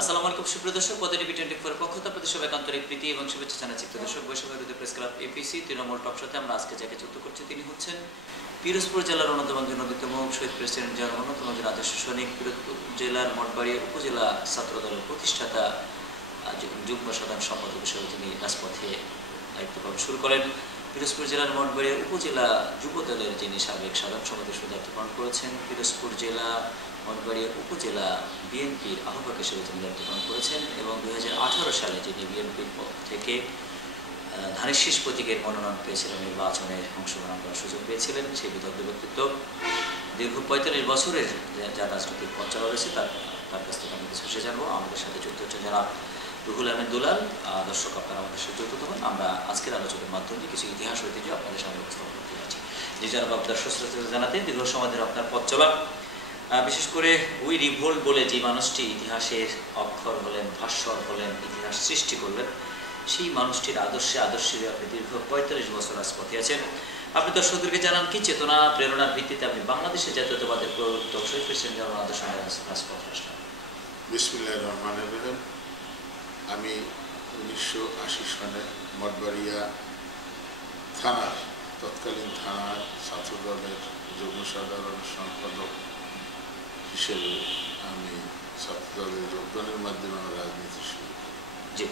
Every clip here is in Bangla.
আসসালামু আলাইকুম সুপ্রিয় দর্শক, প্রতিনিধি 24 পক্ষ থেকে আপনাদের সবাইকে আন্তরিক প্রীতি এবং শুভেচ্ছা জানাচ্ছি। দর্শক, বৈষম্যবিরোধী প্রেস ক্লাব এপিসি তৃণমূল টক শোতে আমরা আজকে যাকে যুক্ত করছি তিনি হচ্ছেন পিরোজপুর জেলার অন্যতম জনপ্রিয়তম শহীদ প্রেসিডেন্ট যার অন্যতম আদর্শ সৈনিক, পিরোজপুর জেলার মঠবাড়িয়া উপজেলা ছাত্র দলের প্রতিষ্ঠাতা যুগ্ম সাধারণ সম্পাদক হিসেবে তিনি রাজপথে দায়িত্ব পালন শুরু করেন। পিরোজপুর জেলার মঠবাড়িয়া উপজেলা যুব দলের যিনি সাবেক সাধারণ সম্পাদক হিসেবে দায়িত্ব পালন করেছেন, পিরোজপুর জেলা মঠবাড়িয়া উপজেলা বিএনপির আহ্বায়ক হিসেবে তিনি দায়িত্ব পালন করেছেন এবং 2018 সালে যিনি বিএনপির পক্ষ থেকে ধানের শীষ প্রতীকের মনোনয়ন পেয়েছিলেন, নির্বাচনে অংশগ্রহণ করার সুযোগ পেয়েছিলেন। সেই বিদগ্ধ ব্যক্তিত্ব দীর্ঘ 45 বছরের যার রাজনৈতিক পর্যায়ে রয়েছে তার কাছ থেকে আমি কিছু বিষয় জানবো। আমাদের সাথে যুক্ত হচ্ছেন জনাব রুহুল আহমেদ দুলাল। দর্শক, আপনারা আমাদের সাথে যুক্ত হবেন। আমরা আজকের আলোচনার মাধ্যমে কিছু ইতিহাস ঐতিহ্য আপনাদের সামনে উপস্থাপন করতে যাচ্ছি। যে জনাব আপনার সুস্বাস্থ্য জানাতে দীর্ঘ সময় ধরে আপনার পথ চলা, বিশেষ করে উই রিভোল্ট বলে যে মানুষটি ইতিহাসের অক্ষর হলেন, ভাস্বর হলেন, ইতিহাস সৃষ্টি করলেন, সেই মানুষটির আদর্শে আপনি দীর্ঘ 45 বছর রাজপথে আছেন। আপনি দর্শকদেরকে জানান কি চেতনা প্রেরণার ভিত্তিতে আপনি বাংলাদেশের জাতীয়তাবাদের প্রবর্তক শহীদ প্রেসিডেন্ট জিয়াউর রহমান আদর্শ রাজপথে আসলেন? বিসমিল্লাহির রহমানির রহিম। আমি 1980 সালে মঠবাড়িয়া থানার তৎকালীন থানার ছাত্র দলের যুগ্ম সাধারণ সম্পাদক হিসেবে আমি ছাত্র দলের যোগদানের মাধ্যমে আমার রাজনীতি শুরু করি।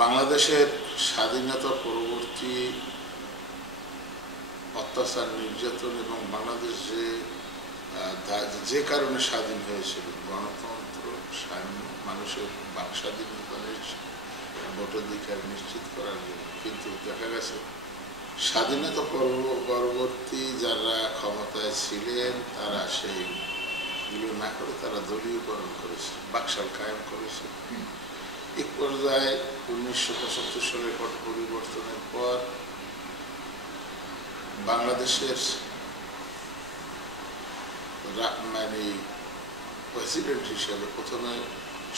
বাংলাদেশের স্বাধীনতা পরবর্তী অত্যাচার, নির্যাতন এবং বাংলাদেশ যে কারণে স্বাধীন হয়েছিল, গণতন্ত্র, মানুষের বাক স্বাধীনতা, ভোটাধিকার নিশ্চিত করার জন্য, কিন্তু দেখা গেছে স্বাধীনতা পরবর্তী যারা ক্ষমতায় ছিলেন তারা সেইগুলো না করে তারা দলীয়করণ করেছে, বাকশাল কায়েম করেছে। এক পর্যায়ে 1975 সালের পট পরিবর্তনের পর বাংলাদেশের প্রেসিডেন্ট হিসেবে প্রথমে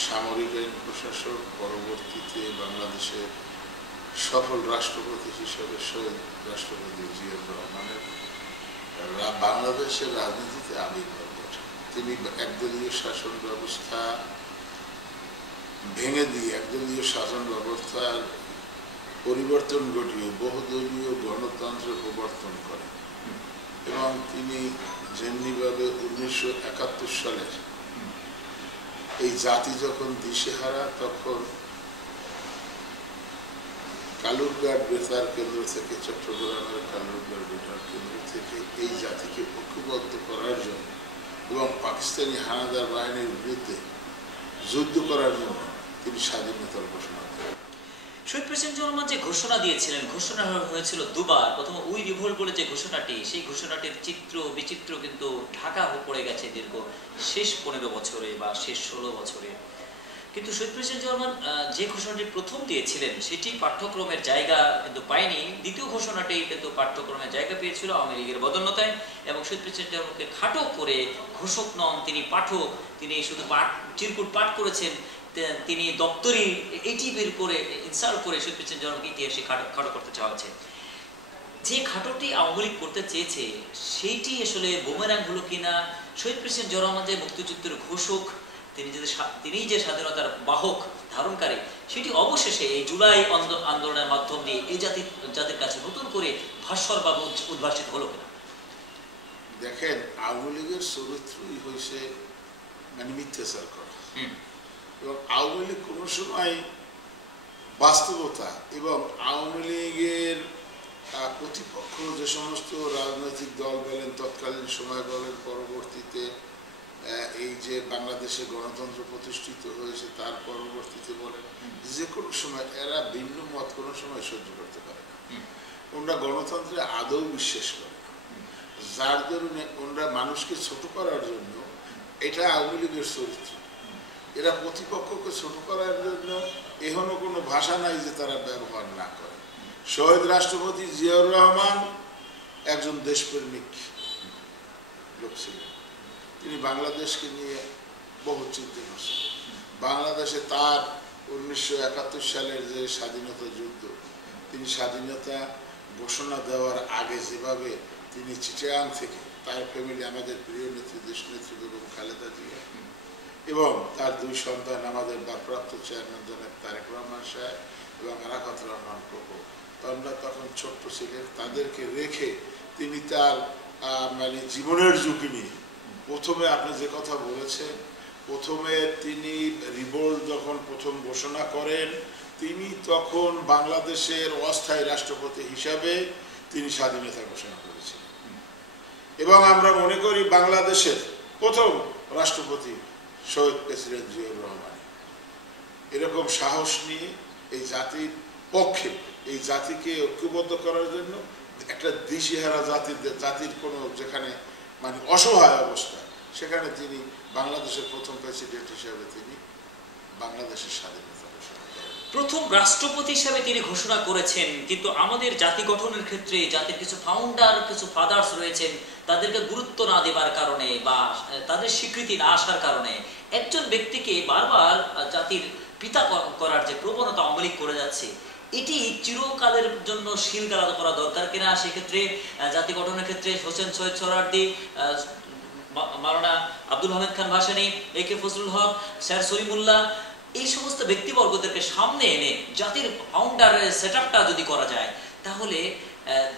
সামরিক আইন প্রশাসক, পরবর্তীতে বাংলাদেশের সফল রাষ্ট্রপতি হিসেবে শহীদ রাষ্ট্রপতি জিয়াউর রহমানের বাংলাদেশের রাজনীতিতে আবির্ভাব ঘটে। তিনি একদলীয় শাসন ব্যবস্থা ভেঙে দিয়ে একদলীয় শাসন ব্যবস্থার পরিবর্তন ঘটিয়ে বহুদলীয় গণতন্ত্রের প্রবর্তন করেন এবং তিনি যেমনিভাবে 1971 সালের এই জাতি যখন দিশেহারা, তখন কালুরঘাট বেতার কেন্দ্র থেকে, চট্টগ্রামের কালুরঘাট বেতার কেন্দ্র থেকে এই জাতিকে ঐক্যবদ্ধ করার জন্য এবং পাকিস্তানি হানাদার বাহিনীর বিরুদ্ধে যুদ্ধ করার জন্য তিনি স্বাধীনতার ঘোষণা করেন। শহীদ প্রেসিডেন্ট জিয়াউর রহমান যে ঘোষণা দিয়েছিলেন, ঘোষণা হয়েছিল দুবার। প্রথম উই রিভোল্ট বলে যে ঘোষণাটি, সেই ঘোষণাটির চিত্র বিচিত্র কিন্তু ঢাকা পড়ে গেছে দীর্ঘ শেষ 15 বছরে বা শেষ 16 বছরে। কিন্তু শহীদ প্রেসিডেন্ট জিয়াউর রহমান যে ঘোষণাটি প্রথম দিয়েছিলেন সেটি পাঠ্যক্রমের জায়গা কিন্তু পায়নি। দ্বিতীয় ঘোষণাটি কিন্তু পাঠ্যক্রমের জায়গা পেয়েছিল আওয়ামী লীগের বদন্যতায় এবং শহীদ প্রেসিডেন্ট জিয়াউর রহমানকে খাটো করে ঘোষক নন, তিনি পাঠক, তিনি শুধু চিরকুট পাঠ করেছেন, তিনি দপ্তরি এইটি বের করে ইনসাল্ট করে শহীদ প্রেসিডেন্ট জিয়াউর রহমানকে ইতিহাসে খাটো করতে চাওয়া হয়েছে। যে খাটোটি আওয়ামী লীগ করতে চেয়েছে সেইটি আসলে বুমেরাং হলো কিনা? শহীদ প্রেসিডেন্ট জিয়াউর রহমান যে মুক্তিযুদ্ধের ঘোষক, তিনি যে স্বাধীনতার বাহক ধারণকারী, সেটি অবশেষে এই জুলাই আন্দোলনের মাধ্যম দিয়ে এই জাতির কাছে নতুন করে ভাস্বর বা উদ্ভাসিত হলো কিনা? দেখেন, আওয়ামী লীগের চরিত্রই হয়েছে মিথ্যাচার করা এবং আওয়ামী লীগ কোনো সময় বাস্তবতা এবং আওয়ামী লীগের প্রতিপক্ষ যে সমস্ত রাজনৈতিক দল বলেন, তৎকালীন সময় বলেন, পরবর্তীতে এই যে বাংলাদেশে গণতন্ত্র প্রতিষ্ঠিত হয়েছে তার পরবর্তীতে বলেন, যে কোনো সময় এরা ভিন্ন মত কোনো সময় সহ্য করতে পারে না। ওনারা গণতন্ত্রে আদৌ বিশ্বাস করে না, যার দরুনে ওনারা মানুষকে ছোট করার জন্য, এটা আওয়ামী লীগের চরিত্র, এরা প্রতিপক্ষকে ছোট করার জন্য এখনো কোনো ভাষা নাই যে তারা ব্যবহার না করে। শহীদ রাষ্ট্রপতি জিয়াউর রহমান একজন দেশপ্রেমিক লোক ছিলেন। তিনি বাংলাদেশকে নিয়ে বহু চিন্তা করছেন। বাংলাদেশে তার 1971 সালের যে স্বাধীনতা যুদ্ধ, তিনি স্বাধীনতা ঘোষণা দেওয়ার আগে যেভাবে তিনি চিটাগাং থেকে তার ফ্যামিলি, আমাদের প্রিয় নেত্রী, দেশনেত্রী বেগম খালেদা জিয়া এবং তার দুই সন্তান আমাদের ভারপ্রাপ্ত চেয়ারম্যান জনাব তারেক রহমান সাহেব এবং আরাফাত রহমান কোকো, তারা তখন ছোট্ট ছিলেন। তাদেরকে রেখে তিনি তার মানে জীবনের ঝুঁকি নিয়ে প্রথমে আপনি যে কথা বলেছেন, প্রথমে তিনি রিভোল্ট যখন প্রথম ঘোষণা করেন, তিনি তখন বাংলাদেশের অস্থায়ী রাষ্ট্রপতি হিসাবে তিনি স্বাধীনতা ঘোষণা করেছিলেন। এবং আমরা মনে করি বাংলাদেশের প্রথম রাষ্ট্রপতি শহীদ প্রেসিডেন্ট জিয়াউর রহমান এরকম সাহস নিয়ে এই জাতির পক্ষে, এই জাতিকে ঐক্যবদ্ধ করার জন্য, একটা দিশেহারা জাতির কোনো যেখানে মানে অসহায় অবস্থা, সেখানে তিনি বাংলাদেশের প্রথম প্রেসিডেন্ট হিসেবে তিনি বাংলাদেশের স্বাধীনতা ঘোষণা করেন। প্রথম রাষ্ট্রপতি হিসাবে তিনি ঘোষণা করেছেন, কিন্তু আমাদের জাতি গঠনের ক্ষেত্রে জাতির কিছু ফাউন্ডার, কিছু ফাদার্স রয়েছেন, তাদেরকে গুরুত্ব না দেবার কারণে বা তাদের স্বীকৃতি না আসার কারণে একজন ব্যক্তিকে বারবার জাতির পিতা করার যে প্রবণতা আওয়ামী লীগ করে যাচ্ছে, এটি চিরকালের জন্য শিলগালা করা দরকার কিনা? সেক্ষেত্রে জাতি গঠনের ক্ষেত্রে হোসেন শহীদ সোহরাওয়ার্দী, মাওলানা আব্দুল হামিদ খান ভাসানী, এ কে ফজলুল হক, স্যার সলিমুল্লাহ, এই সমস্ত ব্যক্তিবর্গদেরকে সামনে এনে জাতির ফাউন্ডারের সেট আপটা যদি করা যায়, তাহলে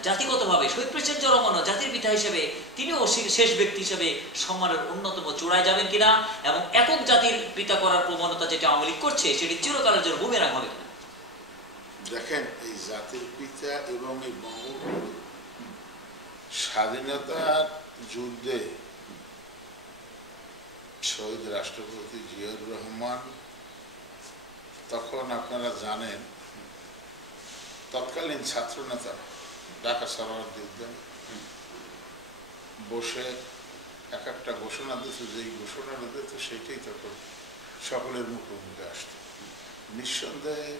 জাতিগতভাবে শহীদ প্রেসিডেন্ট জিয়াউর রহমান জাতির পিতা হিসেবে তিনিও শেষ ব্যক্তি হিসেবে সম্মানের অন্যতম চূড়ায় যাবেন কিনা, এবং একক জাতির পিতা করার প্রবণতা যেটা আওয়ামী লীগ করছে সেটি চিরকালের জন্য বুমেরাং হবে কিনা? দেখেন, এই জাতির পিতা এবং এই বঙ্গবন্ধু স্বাধীনতার যুদ্ধে শহীদ রাষ্ট্রপতি জিয়াউর রহমান, তখন আপনারা জানেন তৎকালীন ছাত্র নেতা ঢাকা সরোয়ার্দী উদ্যানে বসে এক একটা ঘোষণা দিতে, যেই ঘোষণাটা দিত সেইটাই তখন সকলের মুখে মুখে আসত। নিঃসন্দেহে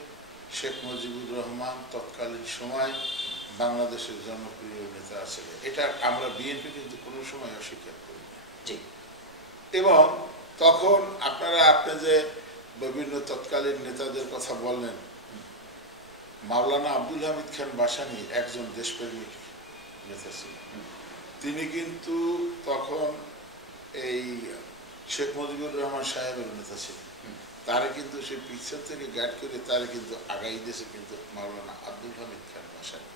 শেখ মুজিবুর রহমান তৎকালীন সময় বাংলাদেশের জনপ্রিয় নেতা ছিলেন, এটা আমরা বিএনপি কিন্তু কোনো সময় অস্বীকার করি না। এবং তখন আপনি যে বিভিন্ন তৎকালীন নেতাদের কথা বললেন, মাওলানা আব্দুল হামিদ খান ভাসানী একজন দেশপ্রেমিক নেতা ছিলেন। তিনি কিন্তু তখন এই শেখ মুজিবুর রহমান সাহেবের নেতা ছিলেন। তারা কিন্তু সে পিছন থেকে গাইড করে তারা কিন্তু আগাই দিয়েছে কিন্তু মাওলানা আব্দুল হামিদ খান ভাসানী।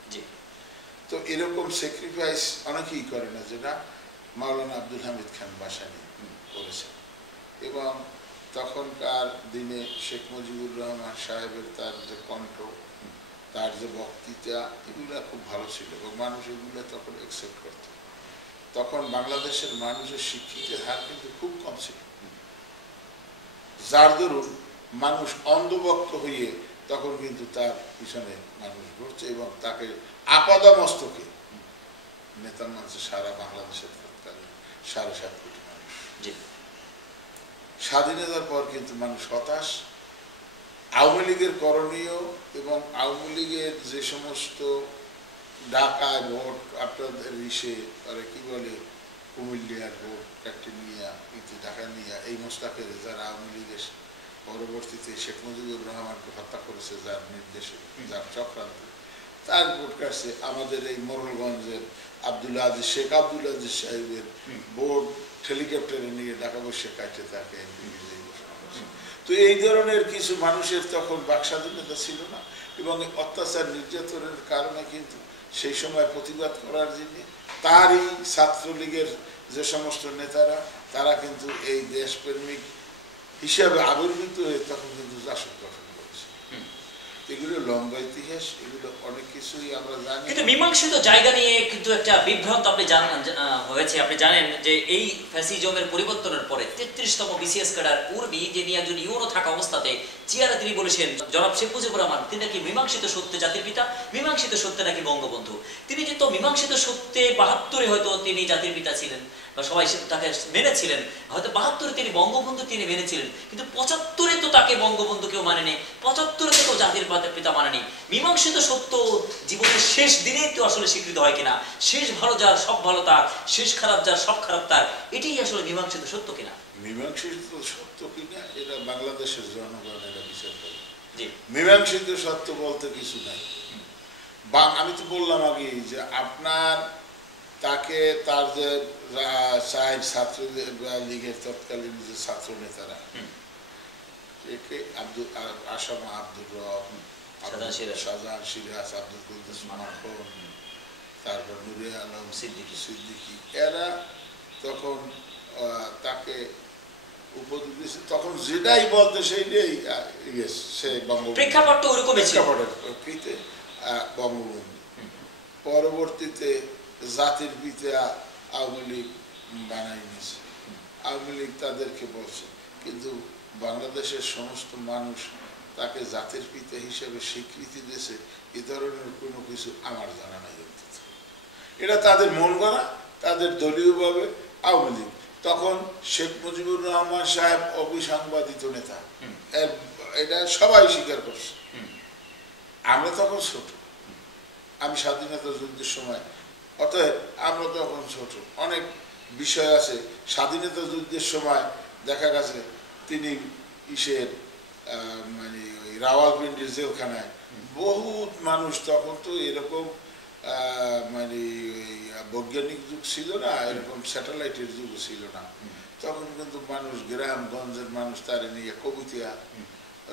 তো এরকম স্যাক্রিফাইস অনেকেই করে না, যেটা মাওলানা আব্দুল হামিদ খান ভাসানী করেছেন। এবং তখনকার দিনে শেখ মুজিবুর রহমান সাহেবের তার যে কণ্ঠ, তার যে বক্তৃতা, এগুলো খুব ভালো ছিল এবং মানুষ এগুলো তখন অ্যাকসেপ্ট করত। তখন বাংলাদেশের মানুষের শিক্ষিতের হার কিন্তু খুব কম ছিল, যার দরুন মানুষ অন্ধভক্ত হয়ে তখন কিন্তু তার পিছনে মানুষ ঘুরছে এবং তাকে আপাদমস্তকে নেতা মানছে সারা বাংলাদেশের তৎকালীন 7.5 কোটি মানুষ। স্বাধীনতার পর কিন্তু মানুষ হতাশ। আওয়ামী লীগের করণীয় এবং আওয়ামী লীগের যে সমস্ত ঢাকায় ভোট, আপনাদের কি বলে কুমিল্লার ভোট একটা নিয়ে, ঢাকা নিয়ে, এই মোস্তাকের যারা আওয়ামী লীগের পরবর্তীতে শেখ মুজিবুর রহমানকে হত্যা করেছে, যার নির্দেশে, যার চক্রান্ত, তার ভোট কাটছে। আমাদের এই মোরলগঞ্জের শেখ আব্দুল আজিজ সাহেবের ভোট হেলিকপ্টারে নিয়ে ঢাকা বসে কাটছে, তাকে ঘোষণা করছে। তো এই ধরনের কিছু মানুষের তখন বাক স্বাধীনতা ছিল না এবং অত্যাচার নির্যাতনের কারণে কিন্তু সেই সময় প্রতিবাদ করার জন্য তারই ছাত্রলীগের যে সমস্ত নেতারা, তারা কিন্তু এই দেশপ্রেমিক হিসাবে আবির্ভূত হয়ে তখন কিন্তু জাসদ গঠন করেছে। এগুলো লম্বা ইতিহাস, এগুলো অনেক কিছুই আমরা জানি। কিন্তু মীমাংসিত জায়গা নিয়ে কিন্তু একটা বিভ্রান্ত হয়েছে। আপনি জানেন যে এই ফ্যাসিজমের পরিবর্তনের পরে 33তম বিসিএস ক্যাডার উর্মি, যিনি একজন ইউনো থাকা অবস্থাতে চেয়ারে তিনি বলেছেন জনাব শেখ মুজিবুর রহমান তিনি নাকি মীমাংসিত সত্যে জাতির পিতা, মীমাংসিত সত্যে নাকি বঙ্গবন্ধু। তিনি যে তো মীমাংসিত সত্যে 72-এ হয়তো তিনি জাতির পিতা ছিলেন বা সবাই তাকে মেনেছিলেন, হয়তো 72-এ তিনি বঙ্গবন্ধু তিনি মেনেছিলেন, কিন্তু 75-এ তো তাকে বঙ্গবন্ধু কেউ মানেনি, 75-এ তো জাতির পিতা মানেনি। মীমাংসিত সত্য জীবনের শেষ দিনেই তো আসলে স্বীকৃত হয় কিনা, শেষ ভালো যার সব ভালো তার, শেষ খারাপ যার সব খারাপ তার, এটাই আসলে মীমাংসিত সত্য কিনা? মীমাংসিত সত্য কিনা এটা বাংলাদেশের জনগণ এরা বিচার করে। মীমাংসিত সত্য বলতে কিছু নাই। আমি তো বললাম আগে যে আপনার তাকে তার যে ছাত্র লীগের তৎকালীন যে ছাত্র নেতারা আব্দুল আসামা, আব্দুর রব, শাহজাহান সিরাজ, আব্দুল কুদ্দুস মাখন, তারপর নুরে আলম সিদ্দিকী, এরা তখন তাকে উপদেশ দিয়েছে। তখন যেটাই বলতে সেইটাই সে প্রেক্ষাপটটা ওরকমই ছিল, বঙ্গবন্ধু। পরবর্তীতে জাতির পিতা আওয়ামী লীগ বানাই নিয়েছে, আওয়ামী লীগ তাদেরকে বলছে, কিন্তু বাংলাদেশের সমস্ত মানুষ তাকে জাতির পিতা হিসেবে স্বীকৃতি দিয়েছে, এ ধরনের কোনো কিছু আমার জানা নাই। এটা তাদের মন গড়া, তাদের দলীয়ভাবে আওয়ামী লীগ। তখন শেখ মুজিবুর রহমান সাহেব অবিসংবাদিত নেতা, এটা সবাই স্বীকার করছে। আমরা তখন ছোট, আমি স্বাধীনতা যুদ্ধের সময়, অতএব আমরা তখন ছোট। অনেক বিষয় আছে স্বাধীনতা যুদ্ধের সময় দেখা গেছে তিনি মানে ওই রাওয়ালপিন্ডির জেলখানায় বহুত মানুষ, তখন তো এরকম মানে বৈজ্ঞানিক যুগ ছিল না, এরকম স্যাটেলাইটের যুগ ছিল না। তখন কিন্তু মানুষ, গ্রামগঞ্জের মানুষ তারে নিয়ে কবিতা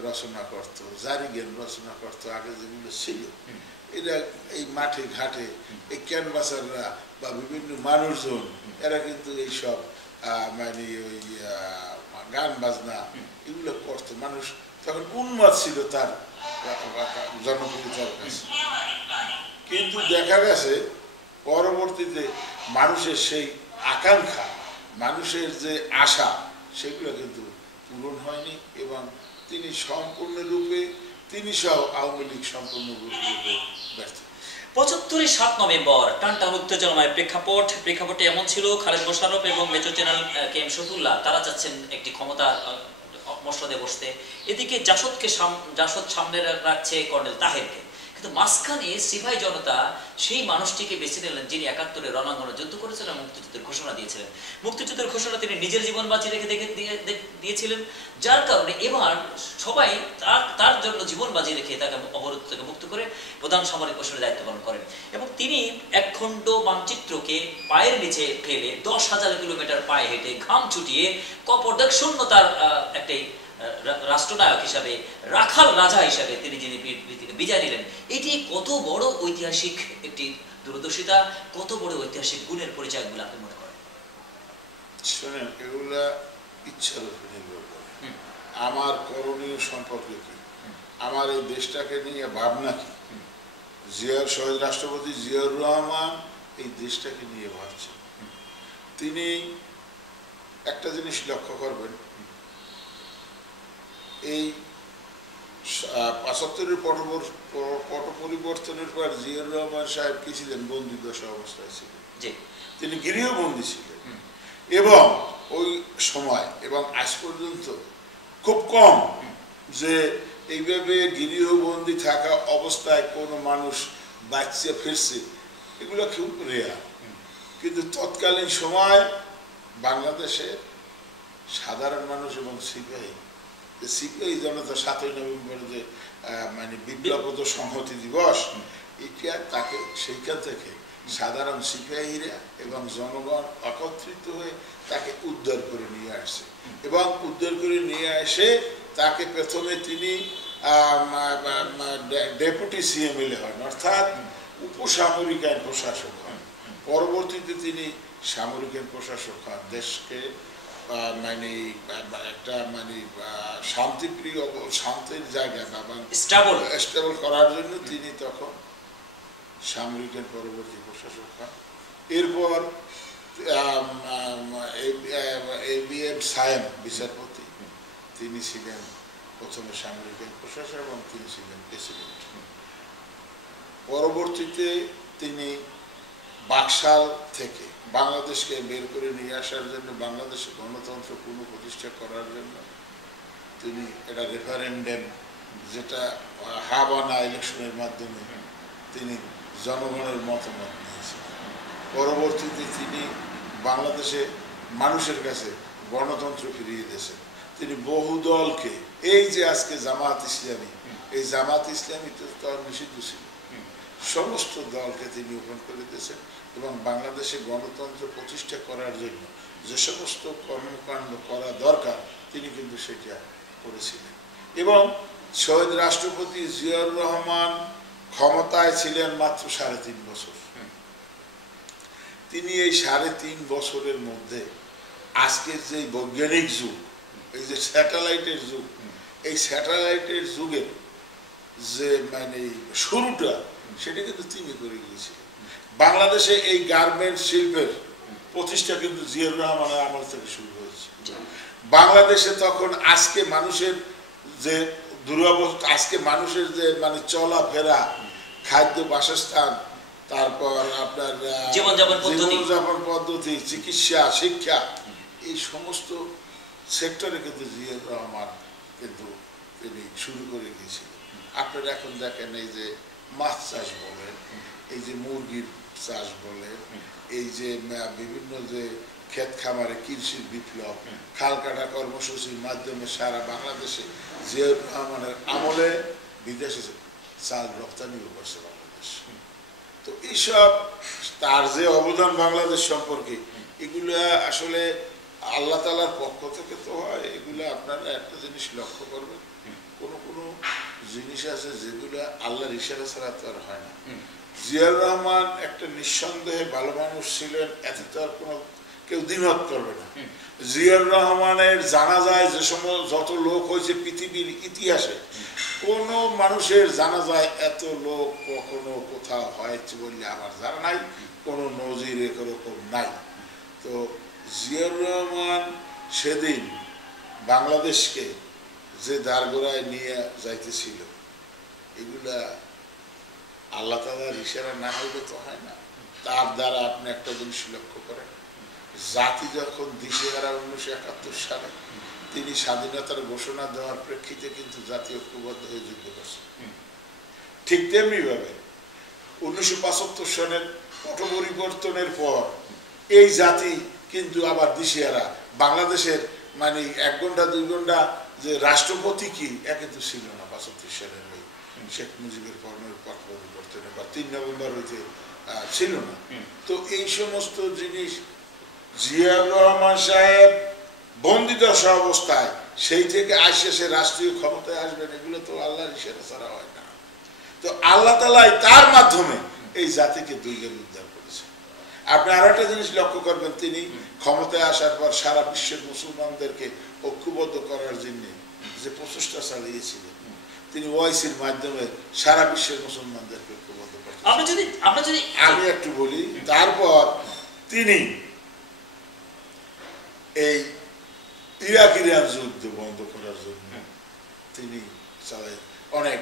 রচনা করত, জারি জ্ঞান রচনা করত, আগে যেগুলো ছিল। এরা এই মাঠে ঘাটে এই ক্যানভাসাররা বা বিভিন্ন মানুষজন, এরা কিন্তু এইসব মানে ওই গান বাজনা এগুলো করত। মানুষ তখন উন্মাদ ছিল তার জনপ্রিয়তার কাছে। কিন্তু দেখা গেছে পরবর্তীতে মানুষের সেই আকাঙ্ক্ষা, মানুষের যে আশা, সেগুলো কিন্তু পূরণ হয়নি এবং তিনি সম্পূর্ণরূপে, তিনি সহ আওয়ামী লীগ সম্পূর্ণরূপে ব্যর্থ। ৭৫ 7 নভেম্বর টানটান উত্তেজনাময় প্রেক্ষাপটে এমন ছিল, খালেদ মোশাররফ এবং major general K M Shafiullah তারা চাচ্ছেন একটি ক্ষমতা মসনদে বসতে, এদিকে জাসদ সামনে রাখছে কর্নেল তাহেরকে। কিন্তু মাঝখানে সিপাহী জনতা সেই মানুষটিকে বেছে নিলেন যিনি ৭১ রণাঙ্গনে যুদ্ধ করেছিলেন, মুক্তিযুদ্ধের ঘোষণা দিয়েছিলেন। মুক্তিযুদ্ধের ঘোষণা তিনি নিজের জীবন বাজি রেখে দিয়েছিলেন, যার কারণে এবার সবাই তার জন্য জীবন বাজি রেখে তাকে অবরোধ থেকে মুক্ত করে প্রধান সামরিক প্রশাসনের দায়িত্ব পালন করেন। এবং তিনি একখণ্ড মানচিত্রকে পায়ের নিচে ফেলে ১০,০০০ কিলোমিটার পায়ে হেঁটে ঘাম ছুটিয়ে কপর্দকশূন্যতার একটি রাষ্ট্রনায়ক হিসাবে, রাখাল রাজা হিসাবে তিনি যিনি বিজয় নিলেন, এটি কত বড় ঐতিহাসিক একটি দূরদর্শিতা, কত বড় ঐতিহাসিক গুণের পরিচয় বলে আপনি মনে করেন? শোনেন, এগুলা ইচ্ছার উপর নির্ভর করে। আমার করণীয় সম্পর্কে কি, আমার এই দেশটাকে নিয়ে ভাবনা কি। শহীদ রাষ্ট্রপতি জিয়াউর রহমান এই দেশটাকে নিয়ে ভাবছেন। তিনি একটা জিনিস লক্ষ্য করবেন, এই ৭৫-এর পট পরিবর্তনের পর জিয়াউর রহমান সাহেব কি ছিলেন? বন্দিদশা অবস্থায় ছিলেন, তিনি গৃহবন্দী ছিলেন। এবং ওই সময় এবং আজ পর্যন্ত খুব কম যে এইভাবে গৃহবন্দী থাকা অবস্থায় কোনো মানুষ বাচ্চা ফিরছে, এগুলো খুব রেয়ার। কিন্তু তৎকালীন সময় বাংলাদেশের সাধারণ মানুষ এবং সিপাহী জনতা ৭ই নভেম্বর যে মানে বিপ্লবগত সংহতি দিবস, এটা তাকে সেইখান থেকে সাধারণ সিপাহীরা এবং জনগণ একত্রিত হয়ে তাকে উদ্ধার করে নিয়ে আসছে। এবং উদ্ধার করে নিয়ে এসে তাকে প্রথমে তিনি ডেপুটি সিএমএলএ হন, অর্থাৎ উপসামরিক আইন প্রশাসক হন। পরবর্তীতে তিনি সামরিক আইন প্রশাসক হন। দেশকে মানে একটা মানে শান্তিপ্রিয়, শান্তির জায়গা বা স্টেবল করার জন্য তিনি তখন সামরিক আইন পরবর্তী প্রশাসক হন। এরপর ABM সায়েম বিচারপতি, তিনি ছিলেন প্রথমে সামরিক আইন প্রশাসক এবং তিনি ছিলেন প্রেসিডেন্ট। পরবর্তীতে তিনি বাকশাল থেকে বাংলাদেশকে বের করে নিয়ে আসার জন্য, বাংলাদেশে গণতন্ত্র পুনঃপ্রতিষ্ঠা করার জন্য তিনি একটা রেফারেন্ডাম, যেটা হাবানা ইলেকশনের মাধ্যমে তিনি জনগণের মতামত নিয়েছিলেন। পরবর্তীতে তিনি বাংলাদেশে মানুষের কাছে গণতন্ত্র ফিরিয়ে দিয়েছেন। তিনি বহু দলকে, এই যে আজকে জামাত ইসলামী, এই জামাত ইসলামী তো নিষিদ্ধ ছিল, সমস্ত দলকে তিনি ওপেন করে দিয়েছেন এবং বাংলাদেশে গণতন্ত্র প্রতিষ্ঠা করার জন্য যে সমস্ত কর্মকাণ্ড করা দরকার তিনি কিন্তু সেটা করেছিলেন। এবং শহীদ রাষ্ট্রপতি জিয়াউর রহমান ক্ষমতায় ছিলেন মাত্র 3.5 বছর। তিনি এই 3.5 বছরের মধ্যে আজকের যে বৈজ্ঞানিক যুগ, এই যে স্যাটেলাইটের যুগ, এই স্যাটেলাইটের যুগের যে মানে শুরুটা সেটা কিন্তু তিনি করে গিয়েছিলেন। বাংলাদেশে এই গার্মেন্টস শিল্পের প্রতিষ্ঠা কিন্তু জিয়াউর রহমানের আমল থেকে শুরু হয়েছে। বাংলাদেশে তখন আজকে মানুষের যে দুরবস্থা, আজকে মানুষের যে মানে চলাফেরা, খাদ্য, বাসস্থান, তারপর আপনার জীবনযাপন পদ্ধতি, চিকিৎসা, শিক্ষা, এই সমস্ত সেক্টরে কিন্তু জিয়াউর রহমান কিন্তু তিনি শুরু করে গিয়েছিলেন। আপনারা এখন দেখেন এই যে মাছ চাষ বলেন, এই যে মুরগির চাষ বলেন, এই যে বিভিন্ন যে ক্ষেত খামারে কৃষির বিপ্লব, খাল কাটা কর্মসূচির মাধ্যমে সারা বাংলাদেশে জিয়াউর রহমানের আমলে বিদেশে চাল রপ্তানিও করছে বাংলাদেশ। তো এইসব তার যে অবদান বাংলাদেশ সম্পর্কে, এগুলো আসলে আল্লাহ তাআলার পক্ষ থেকে তো হয়। এগুলো আপনারা একটা জিনিস লক্ষ্য করবেন, কোনো কোনো জিনিস আছে যেগুলো আল্লাহর ইশারা ছাড়া তো আর হয় না। জিয়াউর রহমান একটা নিঃসন্দেহে ভালো মানুষ ছিলেন, এতে তো আর কোনো কেউ দ্বিমত করবে না। জিয়াউর রহমানের জানা যায় যে সময় যত লোক হয়েছে পৃথিবীর ইতিহাসে, কোন মানুষের জানা যায় এত লোক কখনো কোথাও হয়েছে বললে আমার জানা নাই, কোনো নজির এরকম নাই। তো জিয়াউর রহমান সেদিন বাংলাদেশকে যে দাঁড়গোড়ায় নিয়ে যাইতেছিল, এগুলা আল্লাহ তাআলার ইশারা না হইলে তো হয় না। তার দ্বারা আপনি একটা জিনিস লক্ষ্য করেন, জাতি যখন দিশেহারা 1971 সালে তিনি স্বাধীনতার ঘোষণা দেওয়ার প্রেক্ষিতে কিন্তু জাতি ঐক্যবদ্ধ হয়ে যুদ্ধ করছে। ঠিক তেমনি ভাবে 1975 সনের পট পরিবর্তনের পর এই জাতি কিন্তু আবার দিশেহারা। বাংলাদেশের মানে 1 ঘন্টা 2 ঘন্টা যে রাষ্ট্রপতি কি এ কিন্তু ছিল না 75 সালের ওই শেখ মুজিবের পট পরিবর্তনে বা 3 নভেম্বর হইতে ছিল না। তো এই সমস্ত জিনিস জিয়াউর রহমান সাহেব বন্দিদশা অবস্থায় সেই থেকে আসে সে রাষ্ট্রীয় ক্ষমতায় আসবেন, এগুলো তো আল্লাহর ইশারা ছাড়া হয় না। তো আল্লাহ তাআলা তার মাধ্যমে এই জাতিকে দুইবার উদ্ধার করেছে। আপনি আরো একটা জিনিস লক্ষ্য করবেন, তিনি ক্ষমতায় আসার পর সারা বিশ্বের মুসলমানদেরকে ঐক্যবদ্ধ করার জন্য যে প্রচেষ্টা চালিয়েছিলেন, তিনি ওআইসির মাধ্যমে সারা বিশ্বের মুসলমানদেরকে ঐক্যবদ্ধ করতেন। আমি একটু বলি, তারপর তিনি এই ইরাক ইরান যুদ্ধ বন্ধ করার জন্য তিনি চালাই অনেক,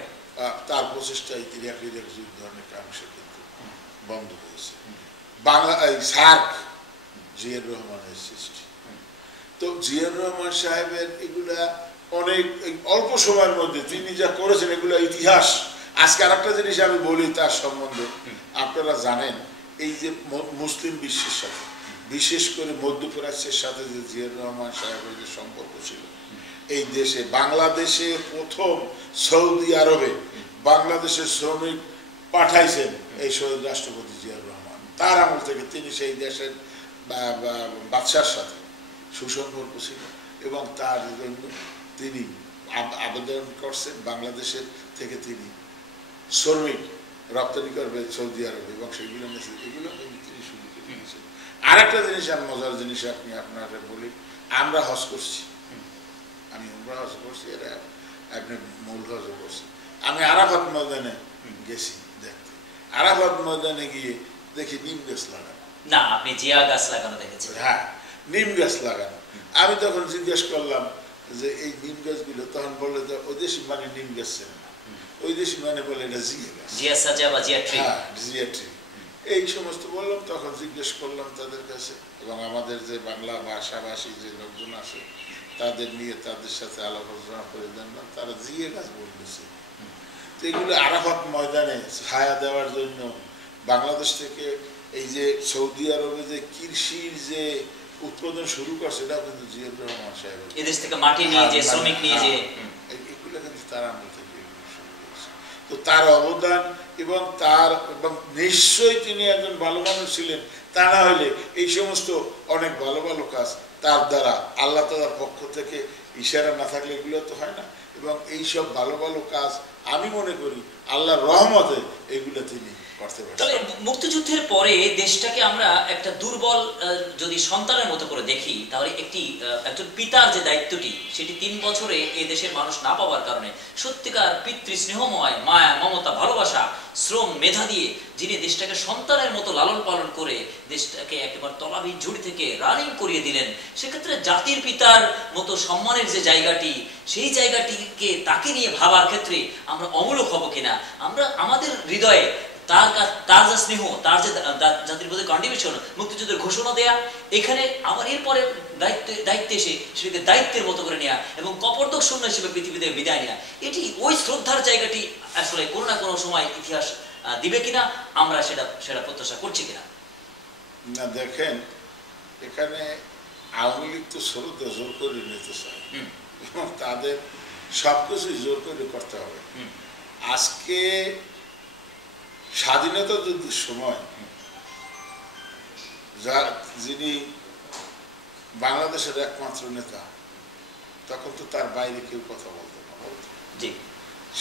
তার প্রচেষ্টায় ইরাক ইরাক যুদ্ধ অনেক অংশে কিন্তু বন্ধ হয়েছে। বাংলা সার্ক জিয়াউর রহমানের সৃষ্টি। তো জিয়াউর রহমান সাহেবের এগুলা অনেক অল্প সময়ের মধ্যে তিনি যা করেছেন এগুলো ইতিহাস। আজকে আর একটা জিনিস আমি বলি তার সম্বন্ধে, আপনারা জানেন এই যে মুসলিম বিশ্বের সাথে, বিশেষ করে মধ্যপ্রাচ্যের সাথে যে জিয়াউর রহমান সাহেবের যে সম্পর্ক ছিল, এই দেশে বাংলাদেশে প্রথম সৌদি আরবে বাংলাদেশের শ্রমিক পাঠাইছেন এই শহীদ রাষ্ট্রপতি জিয়াউর রহমান। তার আমল থেকে তিনি সেই দেশের বাদশার সাথে সুসম্পর্ক ছিল এবং তার জন্য তিনি আবেদন করছেন বাংলাদেশের থেকে তিনি শ্রমিক রপ্তানি করবে সৌদি আরবে এবং সেগুলো এগুলো তিনি শুরু করে দিয়েছেন। আর একটা জিনিস আমি মজার জিনিস আপনি আপনাকে বলি, আমরা হজ করছি, আমি উমরা হজ করছি, এরা আপনি মূল হজও করছি। আমি আরাফাত ময়দানে গেছি দেখতে, আরাফাত ময়দানে গিয়ে দেখি নিম গাছ লাগানো। না, আপনি জিয়া গাছ লাগানো দেখেছেন? হ্যাঁ, নিম গাছ লাগানো। আমি তখন জিজ্ঞেস করলাম যে এই নিম গাছগুলো, তখন বললো যে ওই দেশি মানে নিম গাছ ছিল না, ওই দেশি মানে বলে এটা জিয়া গাছ, জিয়া সাজা বা জিয়া ট্রি। হ্যাঁ, জিয়া ট্রি। এই সমস্ত বললাম, তখন জিজ্ঞেস করলাম তাদের কাছে এবং আমাদের যে বাংলা ভাষাভাষী যে লোকজন আছে তাদের নিয়ে তাদের সাথে আলাপ আলোচনা করে জানলাম তারা জিয়া গাছ বলতেছে। তো এগুলো আরাফাত ময়দানে ছায়া দেওয়ার জন্য বাংলাদেশ থেকে এই যে সৌদি আরবে যে কৃষির যে উৎপাদন শুরু করছে, এটাও কিন্তু জিয়াউর রহমান সাহেব এদেশ থেকে মাটি নিয়ে যে শ্রমিক নিয়ে যে এগুলো কিন্তু তার আমল থেকে শুরু করেছে। তো তার অবদান এবং এবং নিশ্চয়ই তিনি একজন ভালো মানুষ ছিলেন, তা না হলে এই সমস্ত অনেক ভালো ভালো কাজ তার দ্বারা আল্লাহ তাআলার পক্ষ থেকে ইশারা না থাকলে এগুলো তো হয় না। এবং এই সব ভালো ভালো কাজ আমি মনে করি আল্লাহর রহমতে এগুলো তিনি করতে পারেন। তবে মুক্তিযুদ্ধের পরে দেশটাকে আমরা একটা দুর্বল যদি সন্তানের মতো করে দেখি, তাহলে একজন পিতার যে দায়িত্বটি সেটি 3 বছরে এই দেশের মানুষ না পাওয়ার কারণে সত্যিকার পিতৃস্নেহময় মায়া মমতা ভালোবাসা শ্রম মেধা দিয়ে যিনি দেশটাকে সন্তানের মতো লালন পালন করে দেশটাকে একেবারে তলাবিহীন ঝুড়ি থেকে রানিং করিয়ে দিলেন, সেক্ষেত্রে জাতির পিতার মতো সম্মানের যে জায়গাটি, সেই জায়গাটিকে তাকে নিয়ে ভাবার ক্ষেত্রে আমরা অমূলক হব কিনা, আমরা আমাদের হৃদয়ে তার যে স্নেহ, তার যে জাতির প্রতি কন্ট্রিবিউশন, মুক্তিযুদ্ধের ঘোষণা দেয়া, এখানে আমার এরপরে দায়িত্বে এসে সেটাকে দায়িত্বের মতো করে নেওয়া এবং কপর্দক শূন্য হিসেবে পৃথিবীতে বিদায় নেওয়া, এটি ওই শ্রদ্ধার জায়গাটি আসলে কোনো না কোনো সময় ইতিহাস দিবে কিনা, আমরা সেটা প্রত্যাশা করছি কিনা। না দেখেন, এখানে আওয়ামী লীগ তো শ্রদ্ধা জোর করে নিতে চায় এবং তাদের সবকিছুই জোর করে করতে হবে। আজকে স্বাধীনতা যুদ্ধের সময় যিনি বাংলাদেশের একমাত্র নেতা, তখন তো তার বাইরে কেউ কথা বলতো না,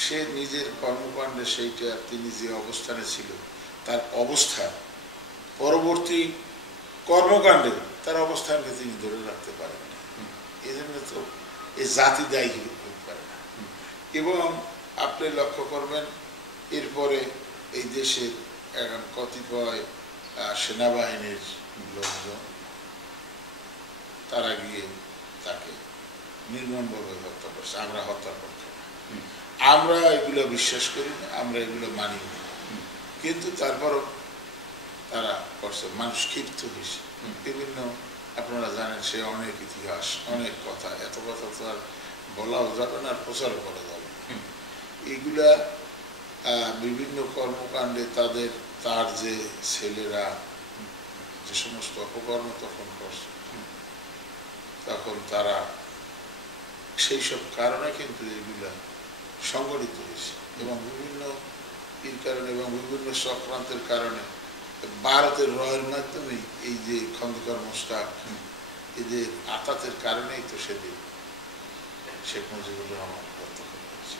সে নিজের কর্মকাণ্ডে সেইটা তিনি যে অবস্থানে ছিল তার অবস্থান পরবর্তী কর্মকাণ্ডে তার অবস্থানকে তিনি ধরে রাখতে পারেন না। এই জন্য তো এই জাতি দায়ী হতে পারে না। এবং আপনি লক্ষ্য করবেন এরপরে এই দেশের কতিপয় সেনাবাহিনীর লোকজন তারা গিয়ে তাকে নির্মমভাবে হত্যা করছে। আমরা হত্যার পক্ষে না, আমরা এগুলো বিশ্বাস করি না, আমরা এগুলো মানি না, কিন্তু তারপরও তারা করছে। মানুষ ক্ষিপ্ত হয়েছে বিভিন্ন, আপনারা জানেন সে অনেক ইতিহাস, অনেক কথা, এত কথা তো আর বলাও যাবে না আর প্রচারও করা যাবে না। এগুলা বিভিন্ন কর্মকাণ্ডে তার যে ছেলেরা যে সমস্ত অপকর্ম তখন করছে, তখন তারা সেই সব কারণে কিন্তু এগুলা সংগঠিত হয়েছে এবং বিভিন্ন কারণে এবং বিভিন্ন চক্রান্তের কারণে ভারতের রয়ের মাধ্যমে এই যে খন্দকার মোশতাক, এই যে আতাতের কারণেই তো সেদিন শেখ মুজিবুর রহমান হত্যা করা হয়েছে।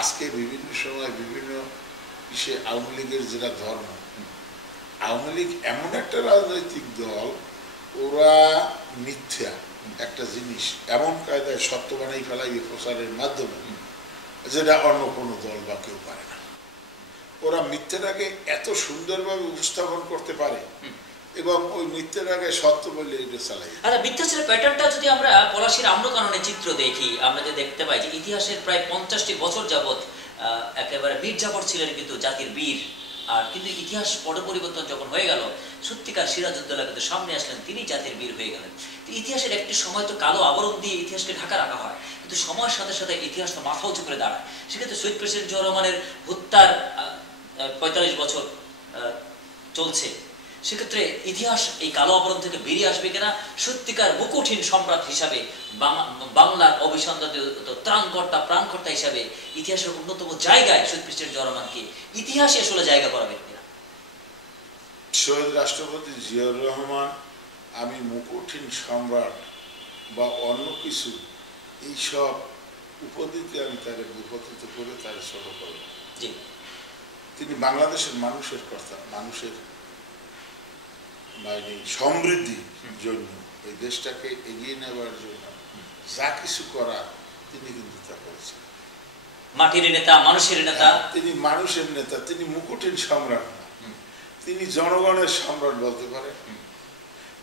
আজকে বিভিন্ন সময় বিভিন্ন ইসে আওয়ামী লীগের যেটা ধর্ম, আওয়ামী লীগ এমন একটা রাজনৈতিক দল, ওরা মিথ্যা একটা জিনিস এমন কায়দায় সত্য বানাই ফেলাইবে প্রচারের মাধ্যমে যেটা অন্য কোনো দল বা কেউ পারে না। ওরা মিথ্যাটাকে এত সুন্দরভাবে উপস্থাপন করতে পারে এবং ওই মিথ্যাটাকে সত্য বলে এটা চালাই। আচ্ছা, মিথ্যাচারের প্যাটার্নটা যদি আমরা পলাশীর আম্রকাননের চিত্র দেখি, আমরা যে দেখতে পাই যে ইতিহাসের প্রায় 50টি বছর যাবৎ একেবারে মীর জাফর ছিলেন কিন্তু জাতির বীর, আর কিন্তু ইতিহাস পট পরিবর্তন যখন হয়ে গেল, সত্যিকার সিরাজউদ্দৌলা কিন্তু সামনে আসলেন, তিনি জাতির বীর হয়ে গেলেন। ইতিহাসের একটি সময় তো কালো আবরণ দিয়ে ইতিহাসকে ঢাকা রাখা হয়, কিন্তু সময়ের সাথে সাথে ইতিহাস তো মাথা উঁচু করে দাঁড়ায়। সেক্ষেত্রে শহীদ প্রেসিডেন্ট জিয়াউর রহমানের হত্যার 45 বছর চলছে, সেক্ষেত্রে ইতিহাস এই কালো আবরণ থেকে বেরিয়ে আসবে কিনা, সত্যিকার মুকুটহীন সম্রাট হিসাবে বাংলার অভিসন্ধিত ত্রাণকর্তা প্রাণকর্তা হিসাবে ইতিহাসের অন্যতম জায়গায় শহীদ প্রেসিডেন্ট জিয়াউর রহমানকে ইতিহাসে আসলে জায়গা করাবে কিনা। শহীদ রাষ্ট্রপতি জিয়াউর রহমান, আমি মুকুটহীন সম্রাট বা অন্য কিছু এইসব উপাধিতে আমি তাকে ভূপতিত করে তাকে ছোট করব। তিনি বাংলাদেশের মানুষের কথা, মানুষের মানে সমৃদ্ধির জন্য, এই দেশটাকে এগিয়ে নেওয়ার জন্য যা কিছু করার তিনি কিন্তু তা করেছেন। মাটির নেতা, মানুষের নেতা, তিনি মানুষের নেতা, তিনি মুকুটের সম্রাট না, তিনি জনগণের সম্রাট বলতে পারেন,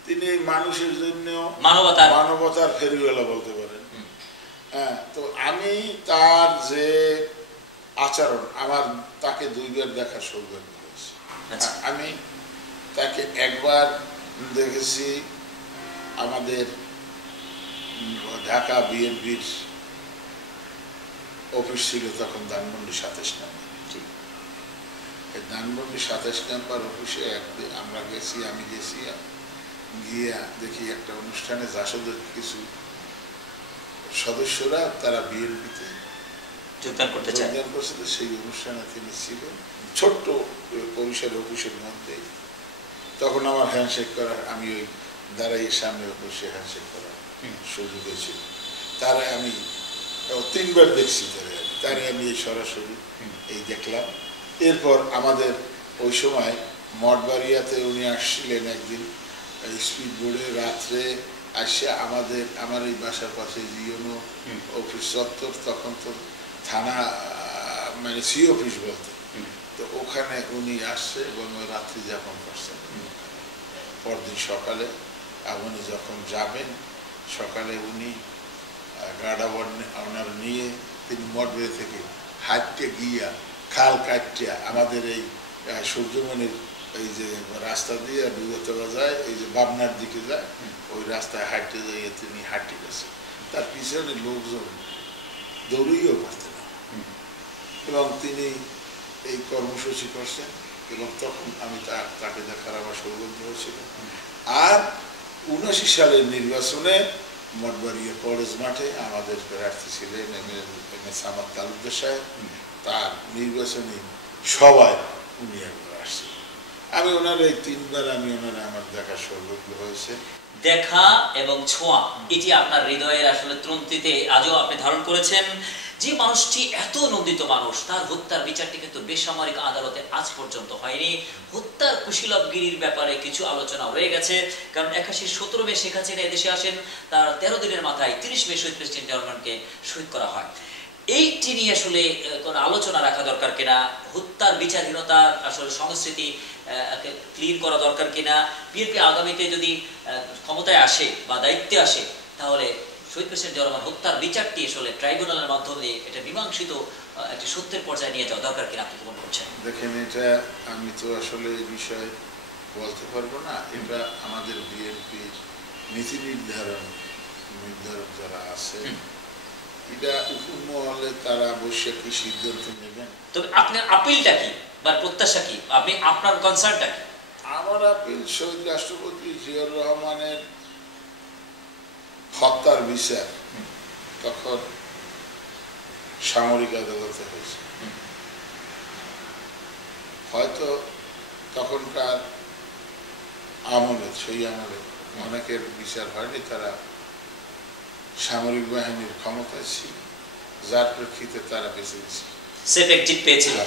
তিনি এই মানুষের জন্য মানবতার ফেরিওয়ালা বলতে পারেন। হ্যাঁ, তো আমি তার যে আচরণ, আমার তাকে 2 বার দেখার সৌভাগ্য হয়েছে। আমি তাকে একবার দেখেছি আমাদের ঢাকা বিএনপির অফিস ছিল তখন ধানমন্ডি 27 নম্বর। ধানমন্ডি 27 নম্বর অফিসে আমরা গেছি, আমি গেছি, গিয়ে দেখি একটা অনুষ্ঠানে জাসদের কিছু সদস্যরা তারা বিএনপিতে যোগদান করতে চায়। যোগদান করছিল, সেই অনুষ্ঠানে তিনি ছিলেন ছোট্ট পরিসরে অফিসের মধ্যে। তখন আমার হ্যান্ডশেক করার, আমি ওই দাঁড়াইয়ের সামনে বসে হ্যান্ডশেক করার সুযোগ হয়েছিল। তারা আমি 3 বার দেখছি, তারে আমি এই সরাসরি এই দেখলাম। এরপর আমাদের ওই সময় মঠবাড়িয়াতে উনি আসছিলেন একদিন স্পিড বোর্ডে, রাত্রে আসে আমার এই বাসার পাশে জিওনো অফিস চত্বর, তখন তো থানা মানে সি অফিস বলতে, তো ওখানে উনি আসছে এবং রাত্রি যাপন করছেন। পরদিন সকালে আপনি যখন যাবেন, সকালে উনি গাড়া ওনার নিয়ে তিনি মঠবাড়ি থেকে হাঁটতে গিয়া খাল কাটিয়া আমাদের এই সূর্যমণির এই যে রাস্তা দিয়ে বিগতলা যায়, এই যে বাবনার দিকে যায়, ওই রাস্তায় হাঁটতে যাইয়ে তিনি হাঁটি গেছেন। তার পিছনে লোকজন দৌড়িয়েও পারতেন না, এবং তিনি এই কর্মসূচি করছেন। এবং তখন আমি তাকে দেখার আমার সৌভাগ্য হয়েছিল। আর 79 সালের নির্বাচনে মঠবাড়িয়া কলেজ মাঠে আমাদের প্রার্থী ছিলেন এম এ সামাদ তালুকদার সাহেব। তার নির্বাচনী সভায় উনি একবার আসছেন। আমি ওনার এই 3 বার আমি আমার দেখার সৌভাগ্য হয়েছে। দেখা এবং ছোঁয়া, এটি আপনার হৃদয়ের আসলে তন্ত্রীতে আজও আপনি ধারণ করেছেন। যে মানুষটি এত নন্দিত মানুষ, তার হত্যার বিচারটি কিন্তু বেসামরিক আদালতে আজ পর্যন্ত হয়নি। হত্যার কুশীলবগিরির ব্যাপারে কিছু আলোচনা রয়ে গেছে, কারণ 81 17 মে শেখ হাসিনা এদেশে আসেন, তার 13 দিনের মাথায় 30 মে শহীদ প্রেসিডেন্ট জিয়াউর রহমানকে শহীদ করা হয়। এইটি নিয়ে আসলে কোনো আলোচনা রাখা দরকার কিনা, হত্যার বিচারহীনতার আসলে সংস্কৃতি ক্লিন করা দরকার কিনা, বিএনপি আগামীতে যদি ক্ষমতায় আসে বা দায়িত্বে আসে, তাহলে শহীদ প্রেসিডেন্ট জিয়াউর রহমান হত্যার বিচারটি আসলে ট্রাইব্যুনালের মাধ্যমে এটা মীমাংসিত একটি সত্যের পর্যায়ে নিয়ে যাওয়া দরকার কিনা, আপনি মনে করছেন? দেখেন, এটা আমি তো আসলে এই বিষয়ে বলতে পারবো না। এটা আমাদের বিএনপির নীতি নির্ধারক যারা আছে, এটা উপর মহলে তারা অবশ্যই কি সিদ্ধান্ত নেবেন। তবে আপনার আপিলটা কি বা প্রত্যাশা কি, আপনি আপনার কনসার্নটা কি? আমার আপিল, শহীদ রাষ্ট্রপতি জিয়াউর রহমানের হত্যার বিচার তখন সামরিক আদালতে হয়েছে। হয়তো তখনকার আমলে, সেই আমলে অনেকের বিচার হয়নি, তারা সামরিক বাহিনীর ক্ষমতায় ছিল, যার প্রেক্ষিতে তারা বেঁচে গেছিল, সেফ এক্সিট পেয়েছিল।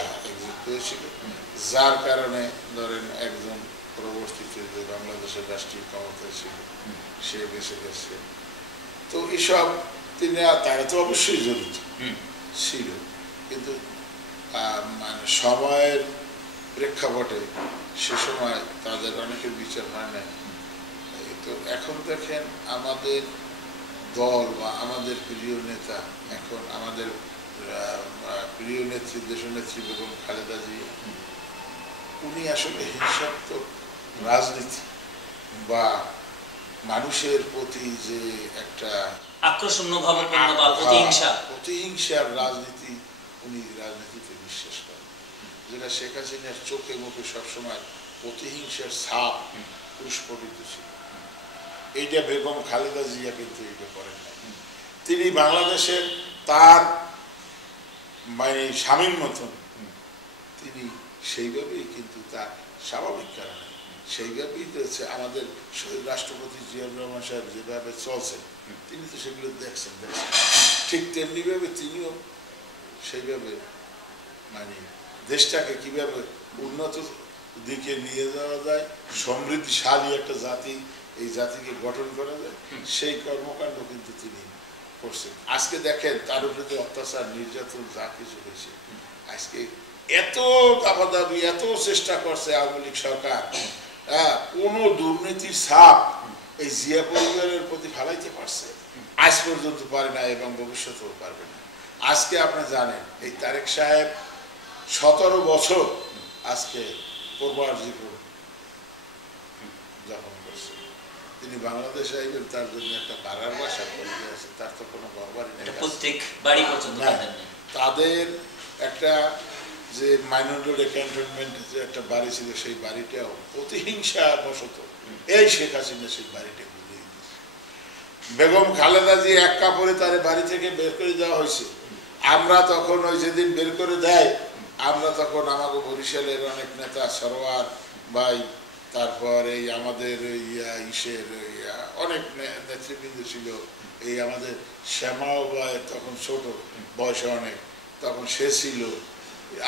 যার কারণে ধরেন একজন পরবর্তীতে যে বাংলাদেশের রাষ্ট্রীয় ক্ষমতায় ছিল, সে বেঁচে গেছে। তো এসব তারা তো অবশ্যই জড়িত ছিল, কিন্তু মানে সময়ের প্রেক্ষাপটে সে সময় তাদের অনেকের বিচার হয় নাই। তো এখন দেখেন, আমাদের দল বা আমাদের প্রিয় নেতা, এখন আমাদের প্রিয় নেত্রী, দেশনেত্রী বেগম খালেদা জিয়া, উনি আসলে হিংসাত্মক রাজনীতি বা মানুষের প্রতি যে একটা প্রতিহিংসার রাজনীতি, উনি রাজনীতিতে বিশ্বাস করেন, যেটা শেখ হাসিনার চোখে মুখে সবসময় প্রতিহিংসার ছাপ প্রস্ফুটিত ছিল। এইটা বেগম খালেদা জিয়া কিন্তু এইটা করেন না। তিনি বাংলাদেশের তার মানে স্বামীর মতন তিনি সেইভাবেই, কিন্তু তার স্বাভাবিক কারণে সেইভাবেই হচ্ছে আমাদের শহীদ রাষ্ট্রপতি জিয়াউর রহমান সাহেব যেভাবে চলছেন, তিনি তো সেগুলো দেখছেন, ঠিক তেমনিভাবে তিনিও সেইভাবে মানে দেশটাকে কিভাবে উন্নত দিকে নিয়ে যাওয়া যায়, সমৃদ্ধিশালী একটা জাতি, এই জাতিকে গঠন করা যায়, সেই কর্মকাণ্ড কিন্তু তিনি করছেন। আজকে দেখেন, তার উপরে যে অত্যাচার, নির্যাতন যা কিছু হয়েছে, আজকে এত দাবাদাবি, এত চেষ্টা করছে আওয়ামী লীগ সরকার, কোনো দুর্নীতির ছাপ এই জিয়া পরিবারের প্রতি ফেলাইতে পারছে? আজ পর্যন্ত পারে না এবং ভবিষ্যতেও পারবে না। আজকে আপনি জানেন, এই তারেক সাহেব 17 বছর আজকে পূর্বার জীবন যাপন করছে। তিনি বাংলাদেশে আইবেন, তার জন্য একটা ভাড়ার বাসা করে দিয়েছে, তার তো কোনো ঘরবাড়ি নেই, তাদের একটা যে মাইনর রোডে ক্যান্টনমেন্টে যে একটা বাড়ি ছিল, সেই বাড়িটাও প্রতিহিংসা বশত এই শেখ হাসিনা সেই বাড়িটা গুলিয়ে দিয়েছে। বেগম খালেদা জি এক কাপড়ে তার বাড়ি থেকে বের করে দেওয়া হয়েছে, আমরা তখন ওই যেদিন বের করে দেয়, আমরা তখন আমাকে বরিশালের অনেক নেতা সরোয়ার ভাই, তারপর এই আমাদের ইসের অনেক নেতৃবৃন্দ ছিল, এই আমাদের শ্যামাও ভাই তখন ছোট বয়সে অনেক, তখন সে ছিল,